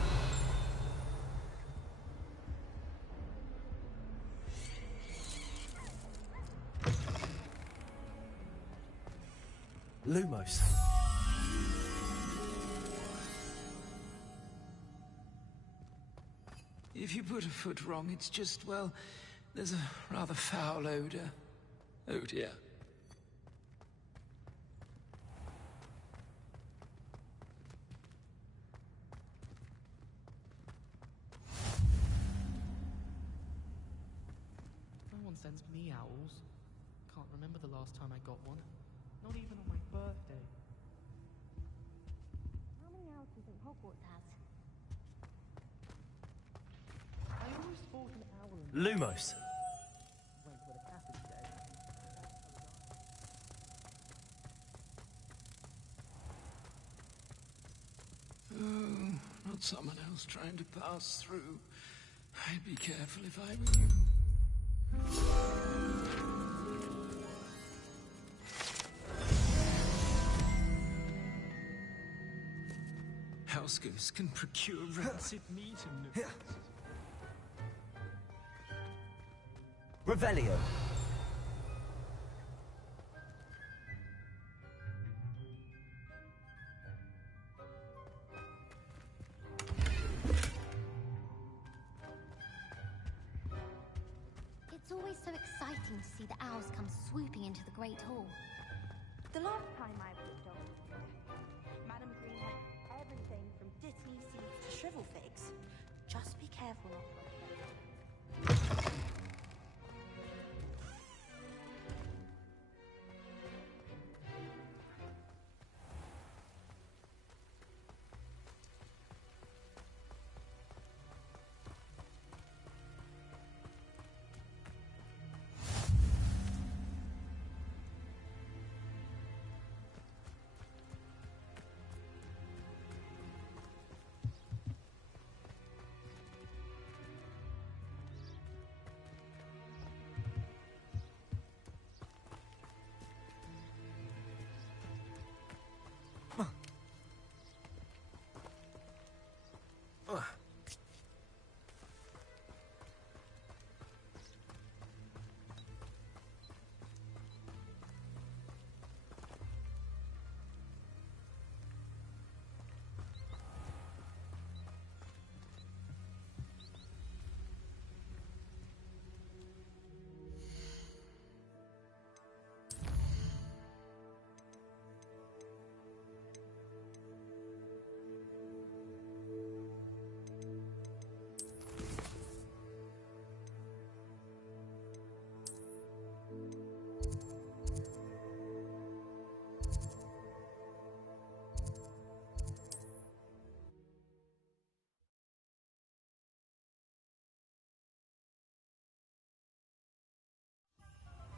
Lumos. If you put a foot wrong, it's just, well, there's a rather foul odor. Oh dear. No one sends me owls. Can't remember the last time I got one. Not even on my birthday. How many owls do you think Hogwarts has? I always thought an owl and Lumos. went with a passage day. Oh, not someone else trying to pass through. I'd be careful if I were you. House ghosts can procure rancid meat and Revelio. It's always so exciting to see the owls come swooping into the Great Hall. The last time I was a dog, Madam Green had everything from Disney seeds to shrivel figs. Just be careful not to upset them.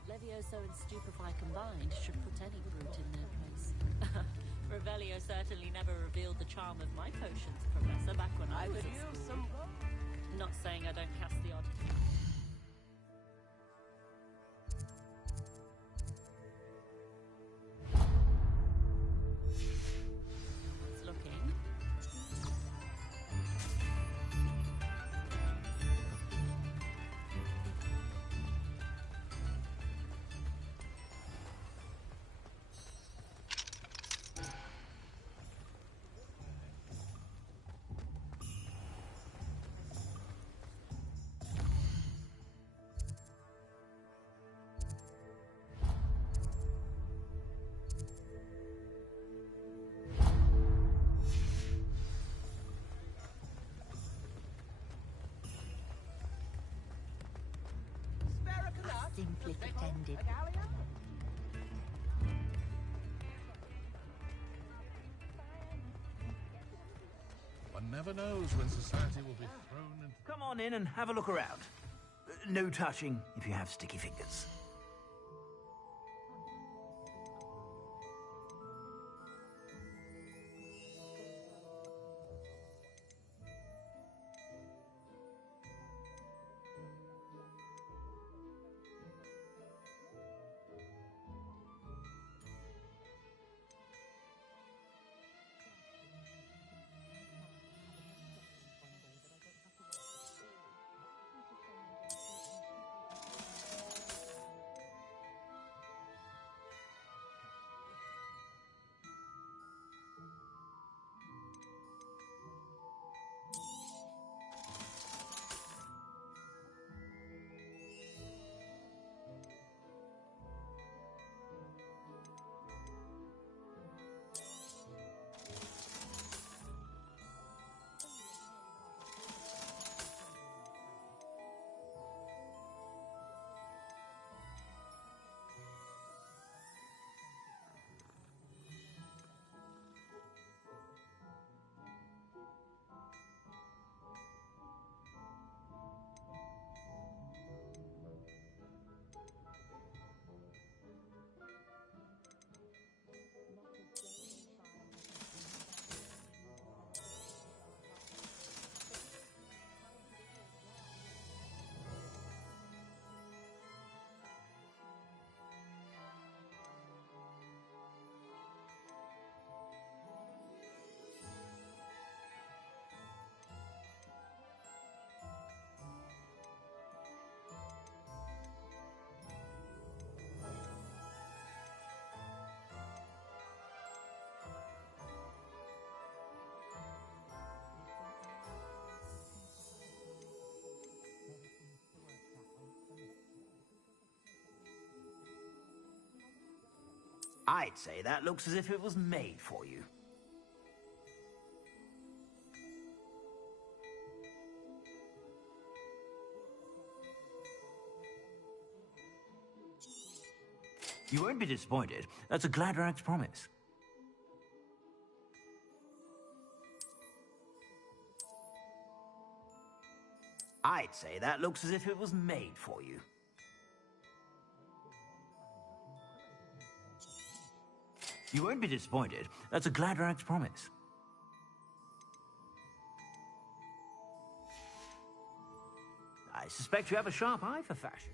Levioso and Stupefy combined should put any brute in their place. Revelio certainly never revealed the charm of my potions, Professor, back when I was at school. Not saying I don't cast the odd... It's looking. simply pretended. One never knows when society will be thrown into... Come on in and have a look around. No touching if you have sticky fingers. I'd say that looks as if it was made for you. You won't be disappointed. That's a Gladrag's promise. I'd say that looks as if it was made for you. You won't be disappointed. That's a Gladrag's promise. I suspect you have a sharp eye for fashion.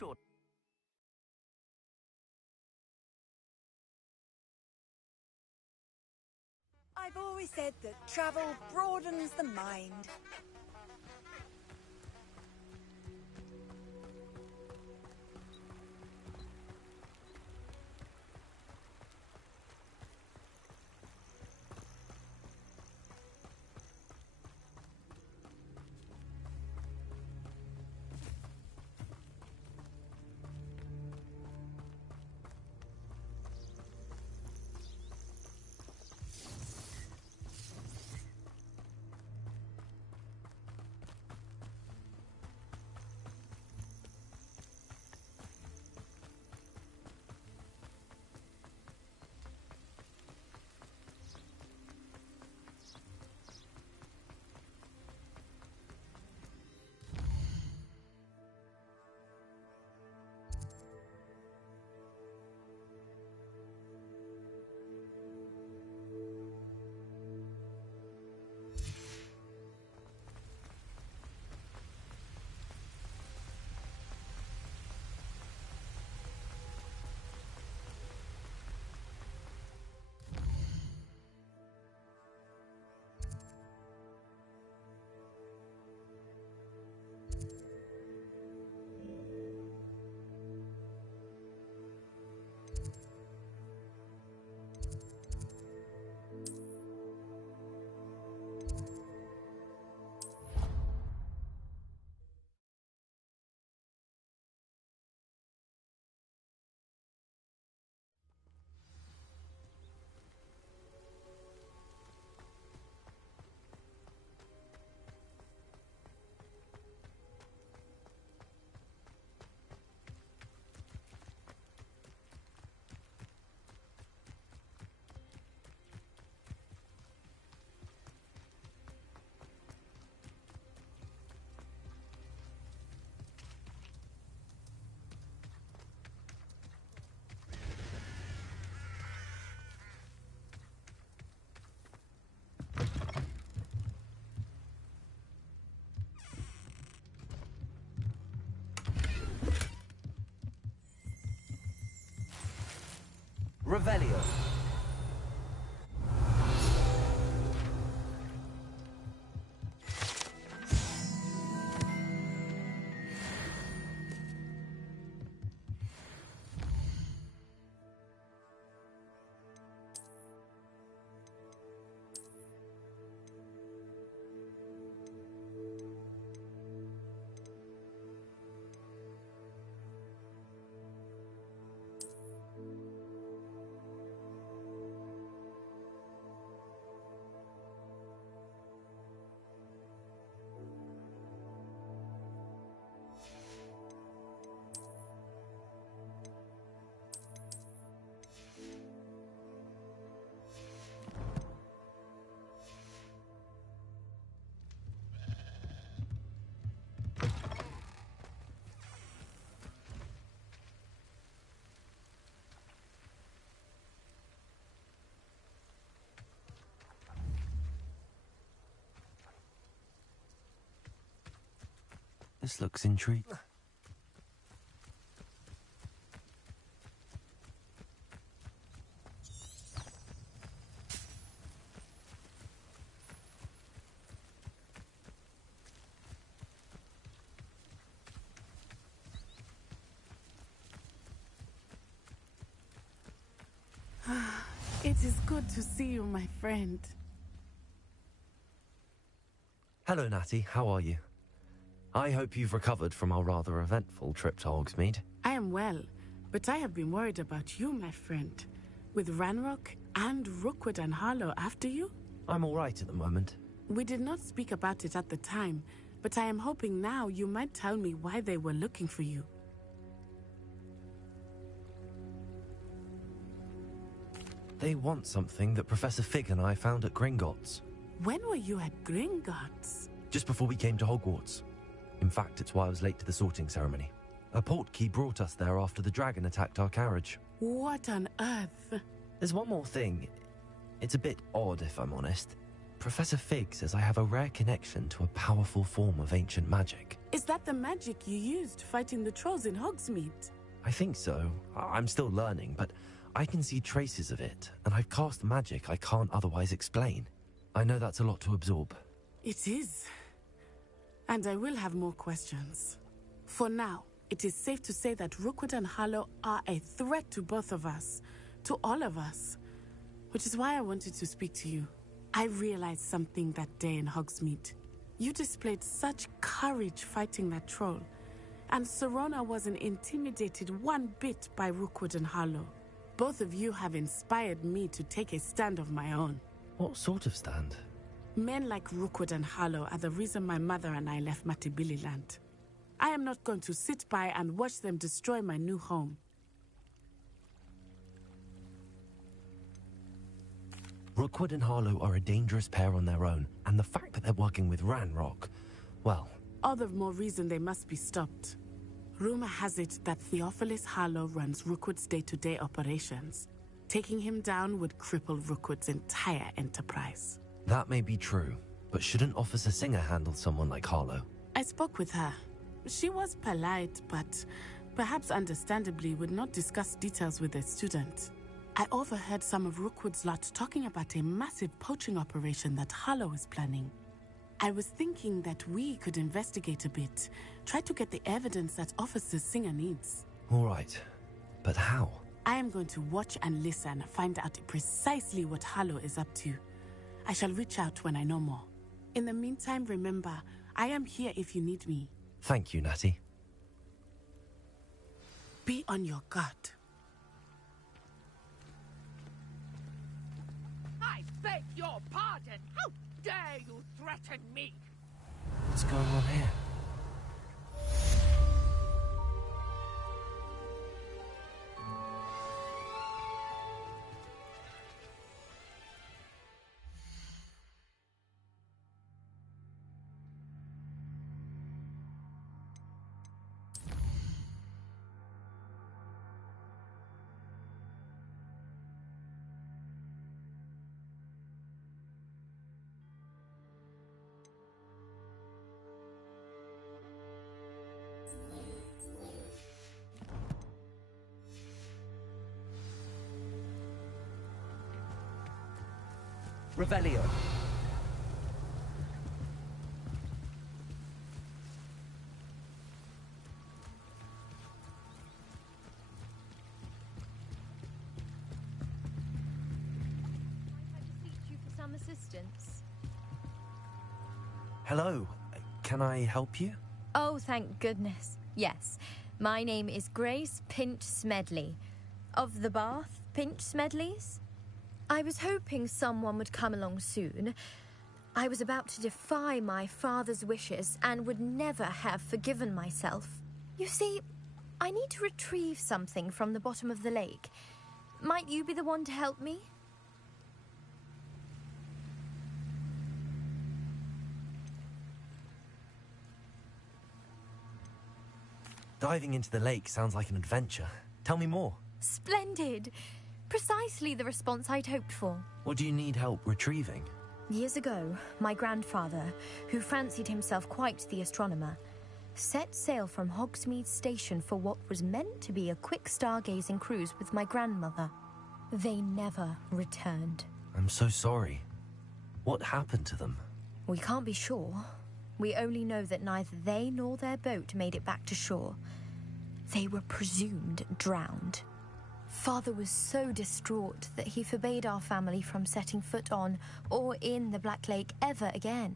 sure. I've always said that travel broadens the mind. Revelio. This looks intriguing. It is good to see you, my friend. Hello, Natty. How are you? I hope you've recovered from our rather eventful trip to Hogsmeade. I am well, but I have been worried about you, my friend. With Ranrock and Rookwood and Harlow after you? I'm all right at the moment. We did not speak about it at the time, but I am hoping now you might tell me why they were looking for you. They want something that Professor Fig and I found at Gringotts. When were you at Gringotts? Just before we came to Hogwarts. In fact, it's why I was late to the sorting ceremony. A portkey brought us there after the dragon attacked our carriage. What on earth? There's one more thing. It's a bit odd, if I'm honest. Professor Fig says I have a rare connection to a powerful form of ancient magic. Is that the magic you used fighting the trolls in Hogsmeade? I think so. I'm still learning, but I can see traces of it, and I've cast magic I can't otherwise explain. I know that's a lot to absorb. It is. And I will have more questions. For now, it is safe to say that Rookwood and Harlow are a threat to both of us, to all of us. Which is why I wanted to speak to you. I realized something that day in Hogsmeade. You displayed such courage fighting that troll, and Serona wasn't intimidated one bit by Rookwood and Harlow. Both of you have inspired me to take a stand of my own. What sort of stand? Men like Rookwood and Harlow are the reason my mother and I left Matibili land. I am not going to sit by and watch them destroy my new home. Rookwood and Harlow are a dangerous pair on their own, and the fact that they're working with Ranrock, well... All the more reason they must be stopped. Rumor has it that Theophilus Harlow runs Rookwood's day-to-day operations. Taking him down would cripple Rookwood's entire enterprise. That may be true, but shouldn't Officer Singer handle someone like Harlow? I spoke with her. She was polite, but perhaps understandably would not discuss details with a student. I overheard some of Rookwood's lot talking about a massive poaching operation that Harlow is planning. I was thinking that we could investigate a bit, try to get the evidence that Officer Singer needs. All right, but how? I am going to watch and listen, find out precisely what Harlow is up to. I shall reach out when I know more. In the meantime, remember, I am here if you need me. Thank you, Natty. Be on your guard. I beg your pardon! How dare you threaten me? What's going on here? Revelio. Some assistance. Hello. Can I help you? Oh, thank goodness. Yes. My name is Grace Pinch Smedley. Of the Bath Pinch Smedleys? I was hoping someone would come along soon. I was about to defy my father's wishes and would never have forgiven myself. You see, I need to retrieve something from the bottom of the lake. Might you be the one to help me? Diving into the lake sounds like an adventure. Tell me more. Splendid! Precisely the response I'd hoped for. What do you need help retrieving? Years ago, my grandfather, who fancied himself quite the astronomer, set sail from Hogsmeade Station for what was meant to be a quick stargazing cruise with my grandmother. They never returned. I'm so sorry. What happened to them? We can't be sure. We only know that neither they nor their boat made it back to shore. They were presumed drowned. Father was so distraught that he forbade our family from setting foot on or in the Black Lake ever again.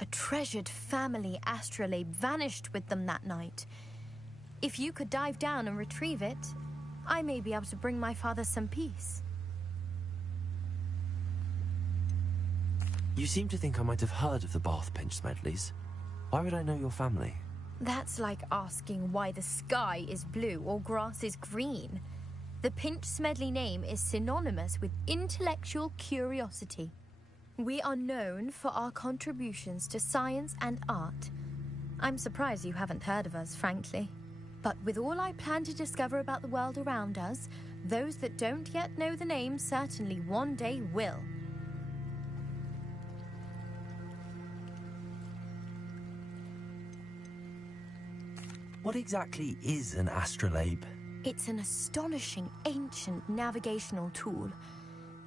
A treasured family astrolabe vanished with them that night. If you could dive down and retrieve it, I may be able to bring my father some peace. You seem to think I might have heard of the Bath Pinch Smedleys. Why would I know your family? That's like asking why the sky is blue or grass is green. The Pinch Smedley name is synonymous with intellectual curiosity. We are known for our contributions to science and art. I'm surprised you haven't heard of us, frankly. But with all I plan to discover about the world around us, those that don't yet know the name certainly one day will. What exactly is an astrolabe? It's an astonishing ancient navigational tool,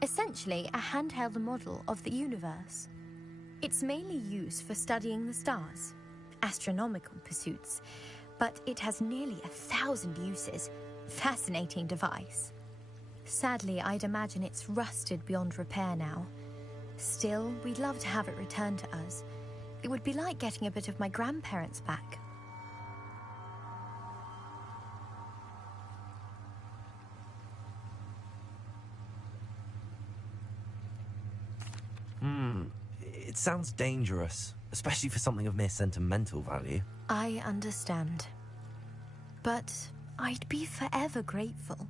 essentially a handheld model of the universe. It's mainly used for studying the stars, astronomical pursuits, but it has nearly 1,000 uses. Fascinating device. Sadly, I'd imagine it's rusted beyond repair now. Still, we'd love to have it returned to us. It would be like getting a bit of my grandparents back. It sounds dangerous, especially for something of mere sentimental value. I understand. But I'd be forever grateful.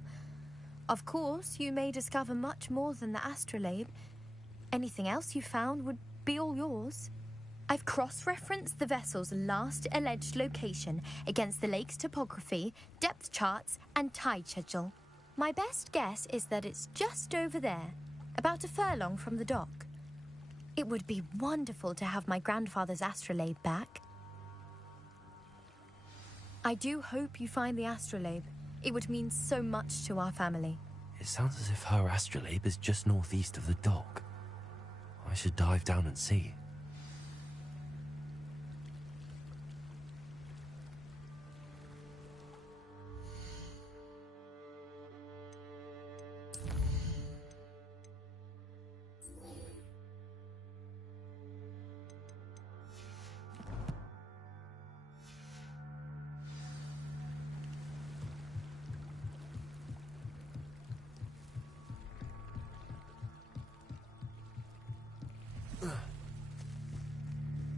Of course, you may discover much more than the astrolabe. Anything else you found would be all yours. I've cross-referenced the vessel's last alleged location against the lake's topography, depth charts, and tide schedule. My best guess is that it's just over there, about a furlong from the dock. It would be wonderful to have my grandfather's astrolabe back. I do hope you find the astrolabe. It would mean so much to our family. It sounds as if her astrolabe is just northeast of the dock. I should dive down and see.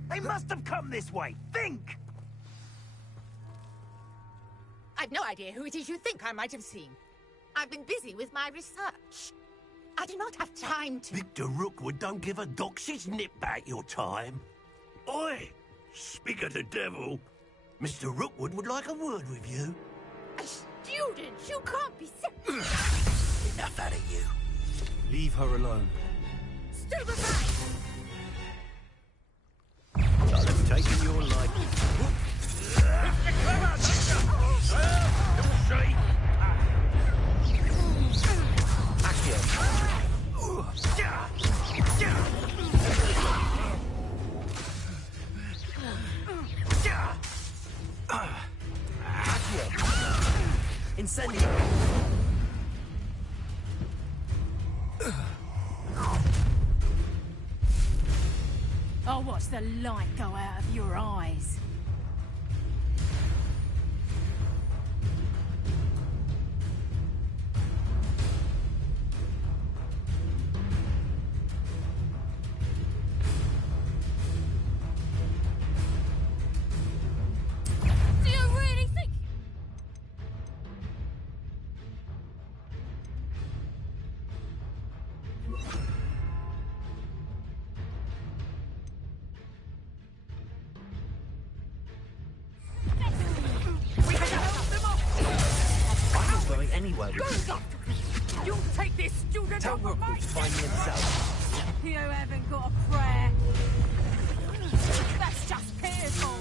They must have come this way. Think! I've no idea who it is you think I might have seen. I've been busy with my research. I do not have time to... Victor Rookwood don't give a doxy's nip back your time. Oi! Speak of the devil. Mr. Rookwood would like a word with you. A student? You can't be serious. Enough out of you. Leave her alone. Stupefy! I'll have taken your life. Incendio! I'll watch the light go out of your eyes. Do you really think... I'm not going anywhere with you. You'll take this student Tell over Rookwood my... to find me himself. You haven't got a prayer. That's just fearful.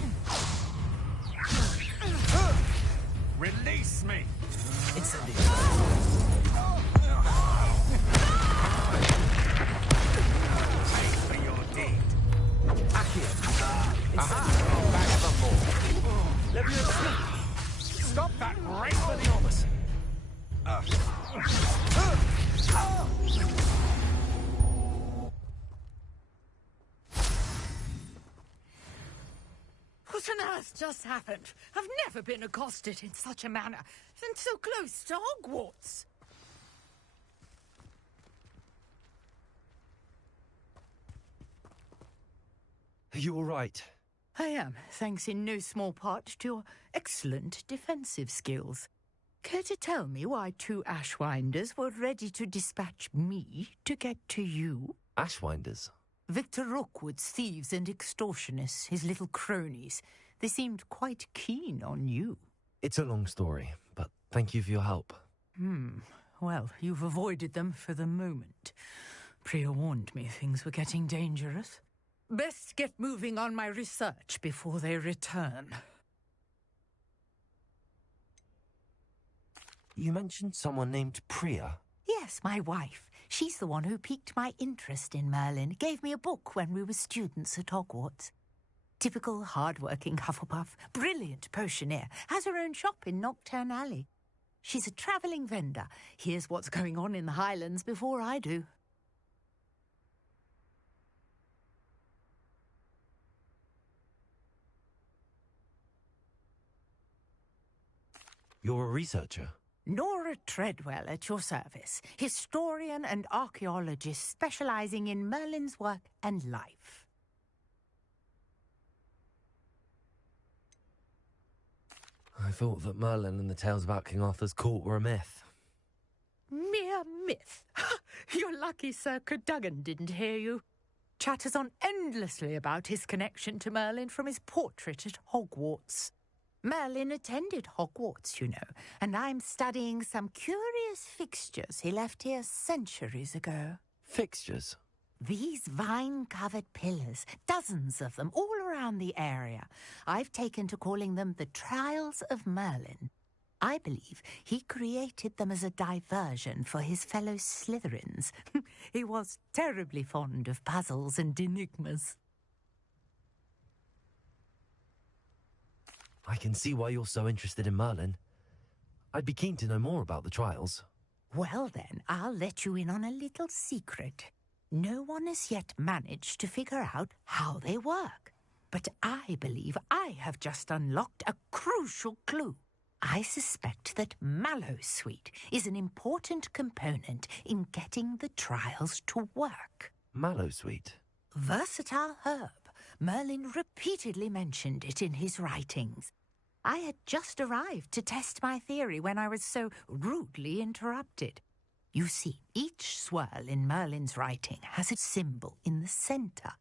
Release me! Pay for your deed. Back for more. Let me escape. Stop that race for the office. What on earth just happened? I've never been accosted in such a manner, and so close to Hogwarts. Are you all right? I am, thanks in no small part to your excellent defensive skills. Care to tell me why two Ashwinders were ready to dispatch me to get to you? Ashwinders? Victor Rookwood's thieves and extortionists, his little cronies. They seemed quite keen on you. It's a long story, but thank you for your help. Well, you've avoided them for the moment. Priya warned me things were getting dangerous. Best get moving on my research before they return. You mentioned someone named Priya. Yes, my wife. She's the one who piqued my interest in Merlin. Gave me a book when we were students at Hogwarts. Typical hard-working Hufflepuff, brilliant potioneer, has her own shop in Nocturne Alley. She's a travelling vendor. Hears what's going on in the Highlands before I do. You're a researcher? Nora Treadwell at your service, historian and archaeologist specialising in Merlin's work and life. I thought that Merlin and the tales about King Arthur's court were a myth. Mere myth. You're lucky Sir Cadogan didn't hear you. Chatters on endlessly about his connection to Merlin from his portrait at Hogwarts. Merlin attended Hogwarts, you know, and I'm studying some curious fixtures he left here centuries ago. Fixtures? These vine-covered pillars, dozens of them, all around the area. I've taken to calling them the Trials of Merlin. I believe he created them as a diversion for his fellow Slytherins. He was terribly fond of puzzles and enigmas. I can see why you're so interested in Merlin. I'd be keen to know more about the trials. Well then, I'll let you in on a little secret. No one has yet managed to figure out how they work. But I believe I have just unlocked a crucial clue. I suspect that Mallowsweet is an important component in getting the trials to work. Mallowsweet? Versatile herb. Merlin repeatedly mentioned it in his writings. I had just arrived to test my theory when I was so rudely interrupted. You see, each swirl in Merlin's writing has a symbol in the centre.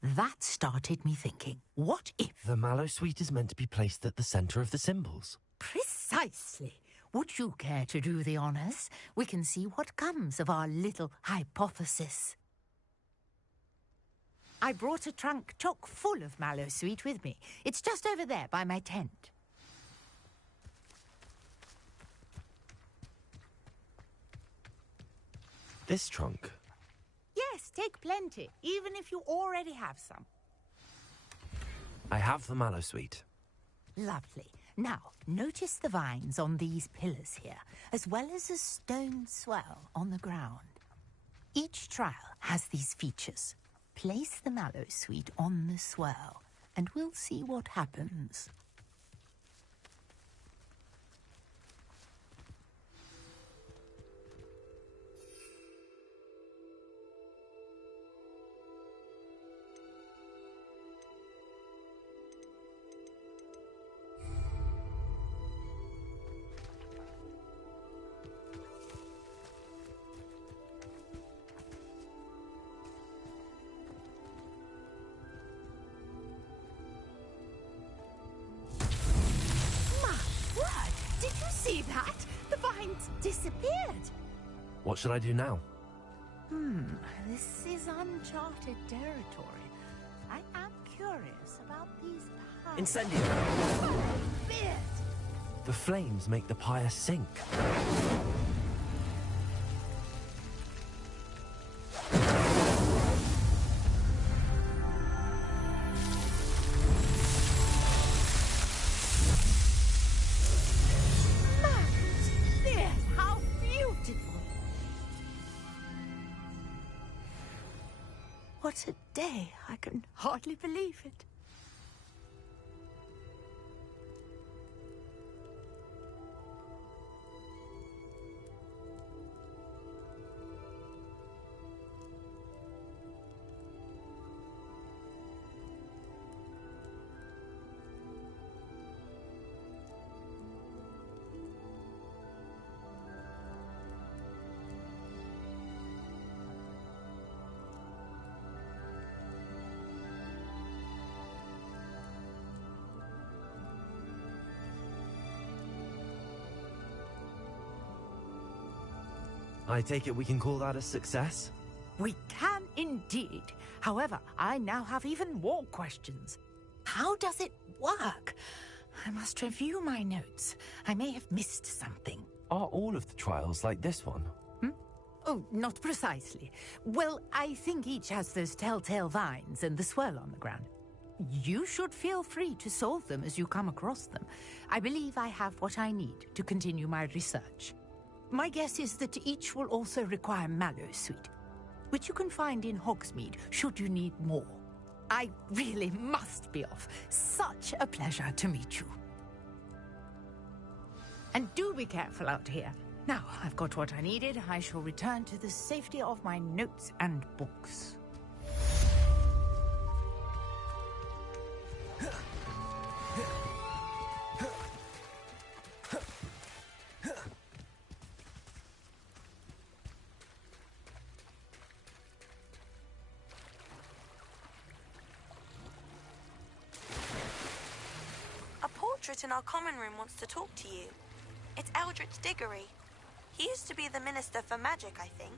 That started me thinking, what if... The Mallowsweet is meant to be placed at the centre of the symbols. Precisely. Would you care to do the honours? We can see what comes of our little hypothesis. I brought a trunk chock full of Mallowsweet with me. It's just over there by my tent. This trunk? Yes, take plenty, even if you already have some. I have the Mallowsweet. Lovely. Now, notice the vines on these pillars here, as well as a stone swell on the ground. Each trial has these features. Place the Mallowsweet on the swell, and we'll see what happens. See that? The vines disappeared. What should I do now? This is uncharted territory. I am curious about these pies. Incendio! The flames make the pyre sink. What a day! I can hardly believe it. I take it we can call that a success? We can indeed. However, I now have even more questions. How does it work? I must review my notes. I may have missed something. Are all of the trials like this one? Oh, not precisely. Well, I think each has those telltale vines and the swirl on the ground. You should feel free to solve them as you come across them. I believe I have what I need to continue my research. My guess is that each will also require mallow sweet, which you can find in Hogsmeade should you need more. I really must be off. Such a pleasure to meet you. And do be careful out here. Now, I've got what I needed. I shall return to the safety of my notes and books. A portrait in our common room wants to talk to you. It's Eldritch Diggory. He used to be the Minister for Magic, I think.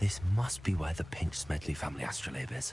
This must be where the Pinch-Smedley family astrolabe is.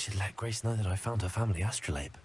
should let Grace know that I found her family astrolabe.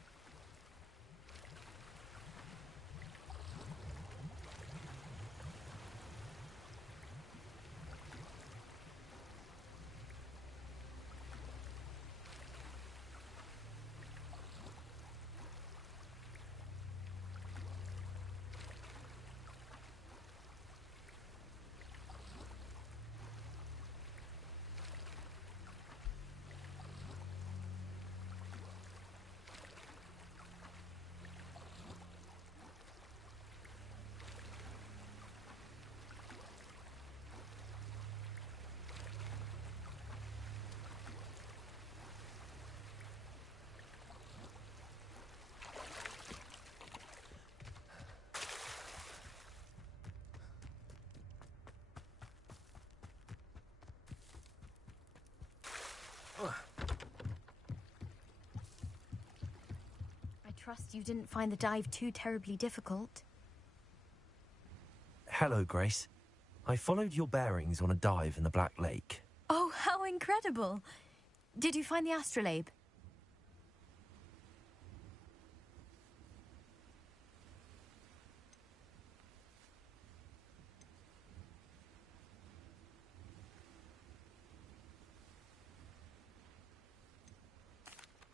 I trust you didn't find the dive too terribly difficult. Hello, Grace. I followed your bearings on a dive in the Black Lake. Oh, how incredible! Did you find the astrolabe?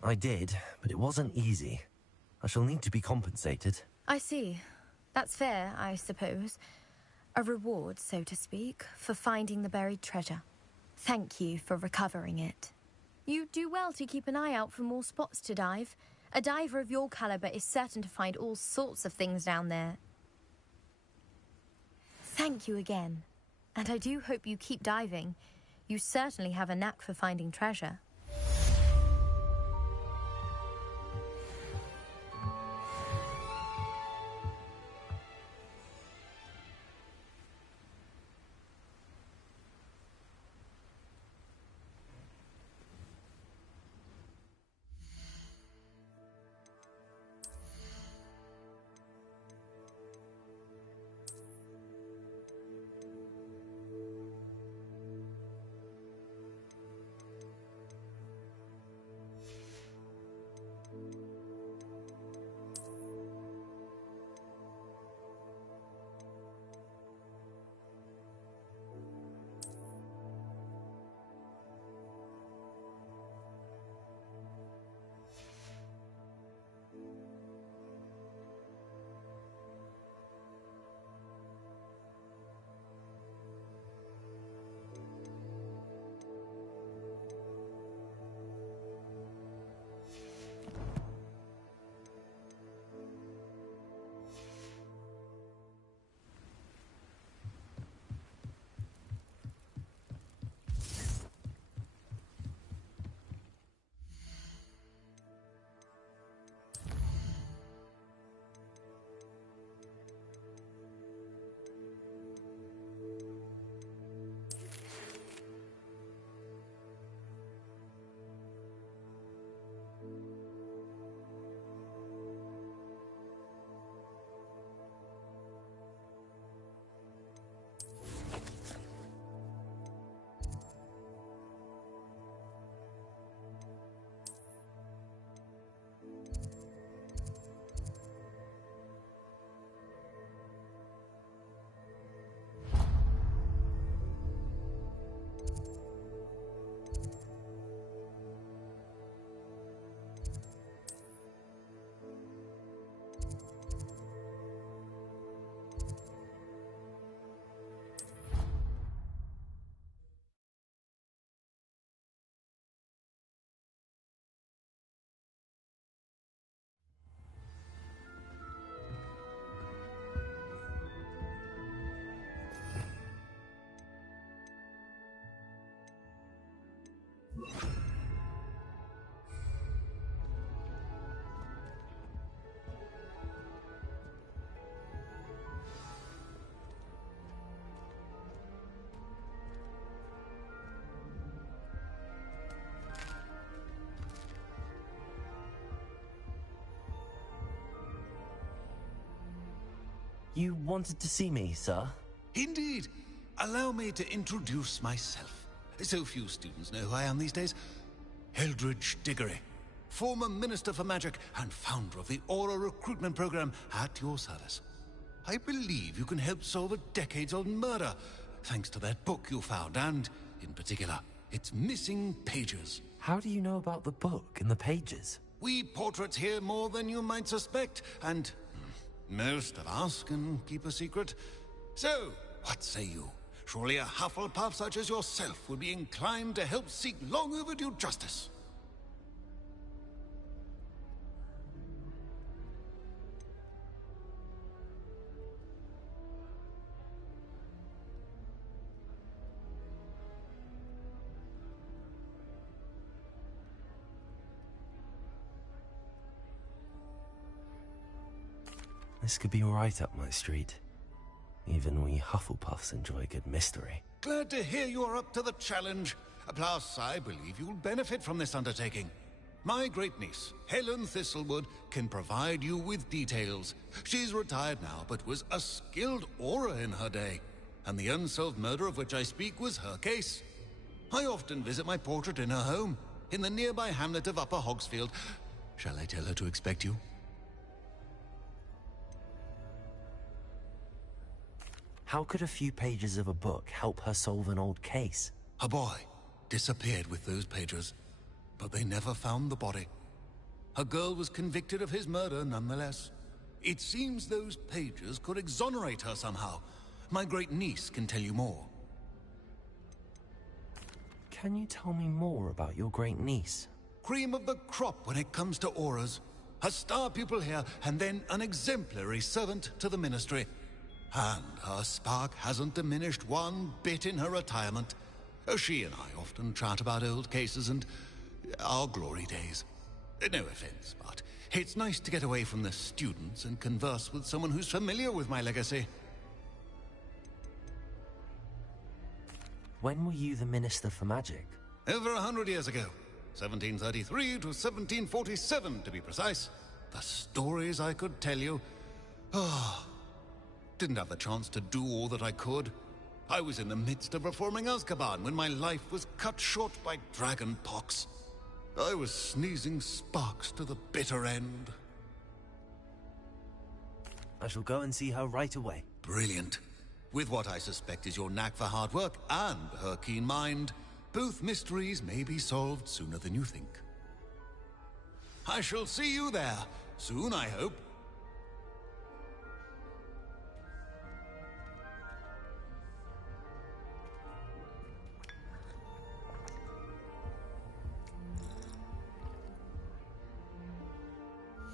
I did, but it wasn't easy. I shall need to be compensated. I see. That's fair, I suppose. A reward, so to speak, for finding the buried treasure. Thank you for recovering it. You do well to keep an eye out for more spots to dive. A diver of your caliber is certain to find all sorts of things down there. Thank you again. And I do hope you keep diving. You certainly have a knack for finding treasure. You wanted to see me, sir? Indeed. Allow me to introduce myself. So few students know who I am these days. Eldridge Diggory, former Minister for Magic and founder of the Aura recruitment program, at your service. I believe you can help solve a decades-old murder, thanks to that book you found, and, in particular, its missing pages. How do you know about the book and the pages? We portraits hear more than you might suspect, and most of us can keep a secret. So, what say you? Surely a Hufflepuff such as yourself would be inclined to help seek long overdue justice. This could be right up my street. Even we Hufflepuffs enjoy good mystery. Glad to hear you are up to the challenge. Plus, I believe you'll benefit from this undertaking. My great-niece, Helen Thistlewood, can provide you with details. She's retired now, but was a skilled aura in her day. And the unsolved murder of which I speak was her case. I often visit my portrait in her home, in the nearby hamlet of Upper Hogsfield. Shall I tell her to expect you? How could a few pages of a book help her solve an old case? A boy disappeared with those pages, but they never found the body. A girl was convicted of his murder nonetheless. It seems those pages could exonerate her somehow. My great-niece can tell you more. Can you tell me more about your great-niece? Cream of the crop when it comes to auras. A star pupil here, and then an exemplary servant to the Ministry. And her spark hasn't diminished one bit in her retirement. She and I often chat about old cases and our glory days. No offense, but it's nice to get away from the students and converse with someone who's familiar with my legacy. When were you the Minister for Magic? Over 100 years ago. 1733 to 1747, to be precise. The stories I could tell you. Didn't have the chance to do all that I could. I was in the midst of reforming Azkaban when my life was cut short by dragon pox. I was sneezing sparks to the bitter end. I shall go and see her right away. Brilliant. With what I suspect is your knack for hard work and her keen mind, both mysteries may be solved sooner than you think. I shall see you there, soon I hope.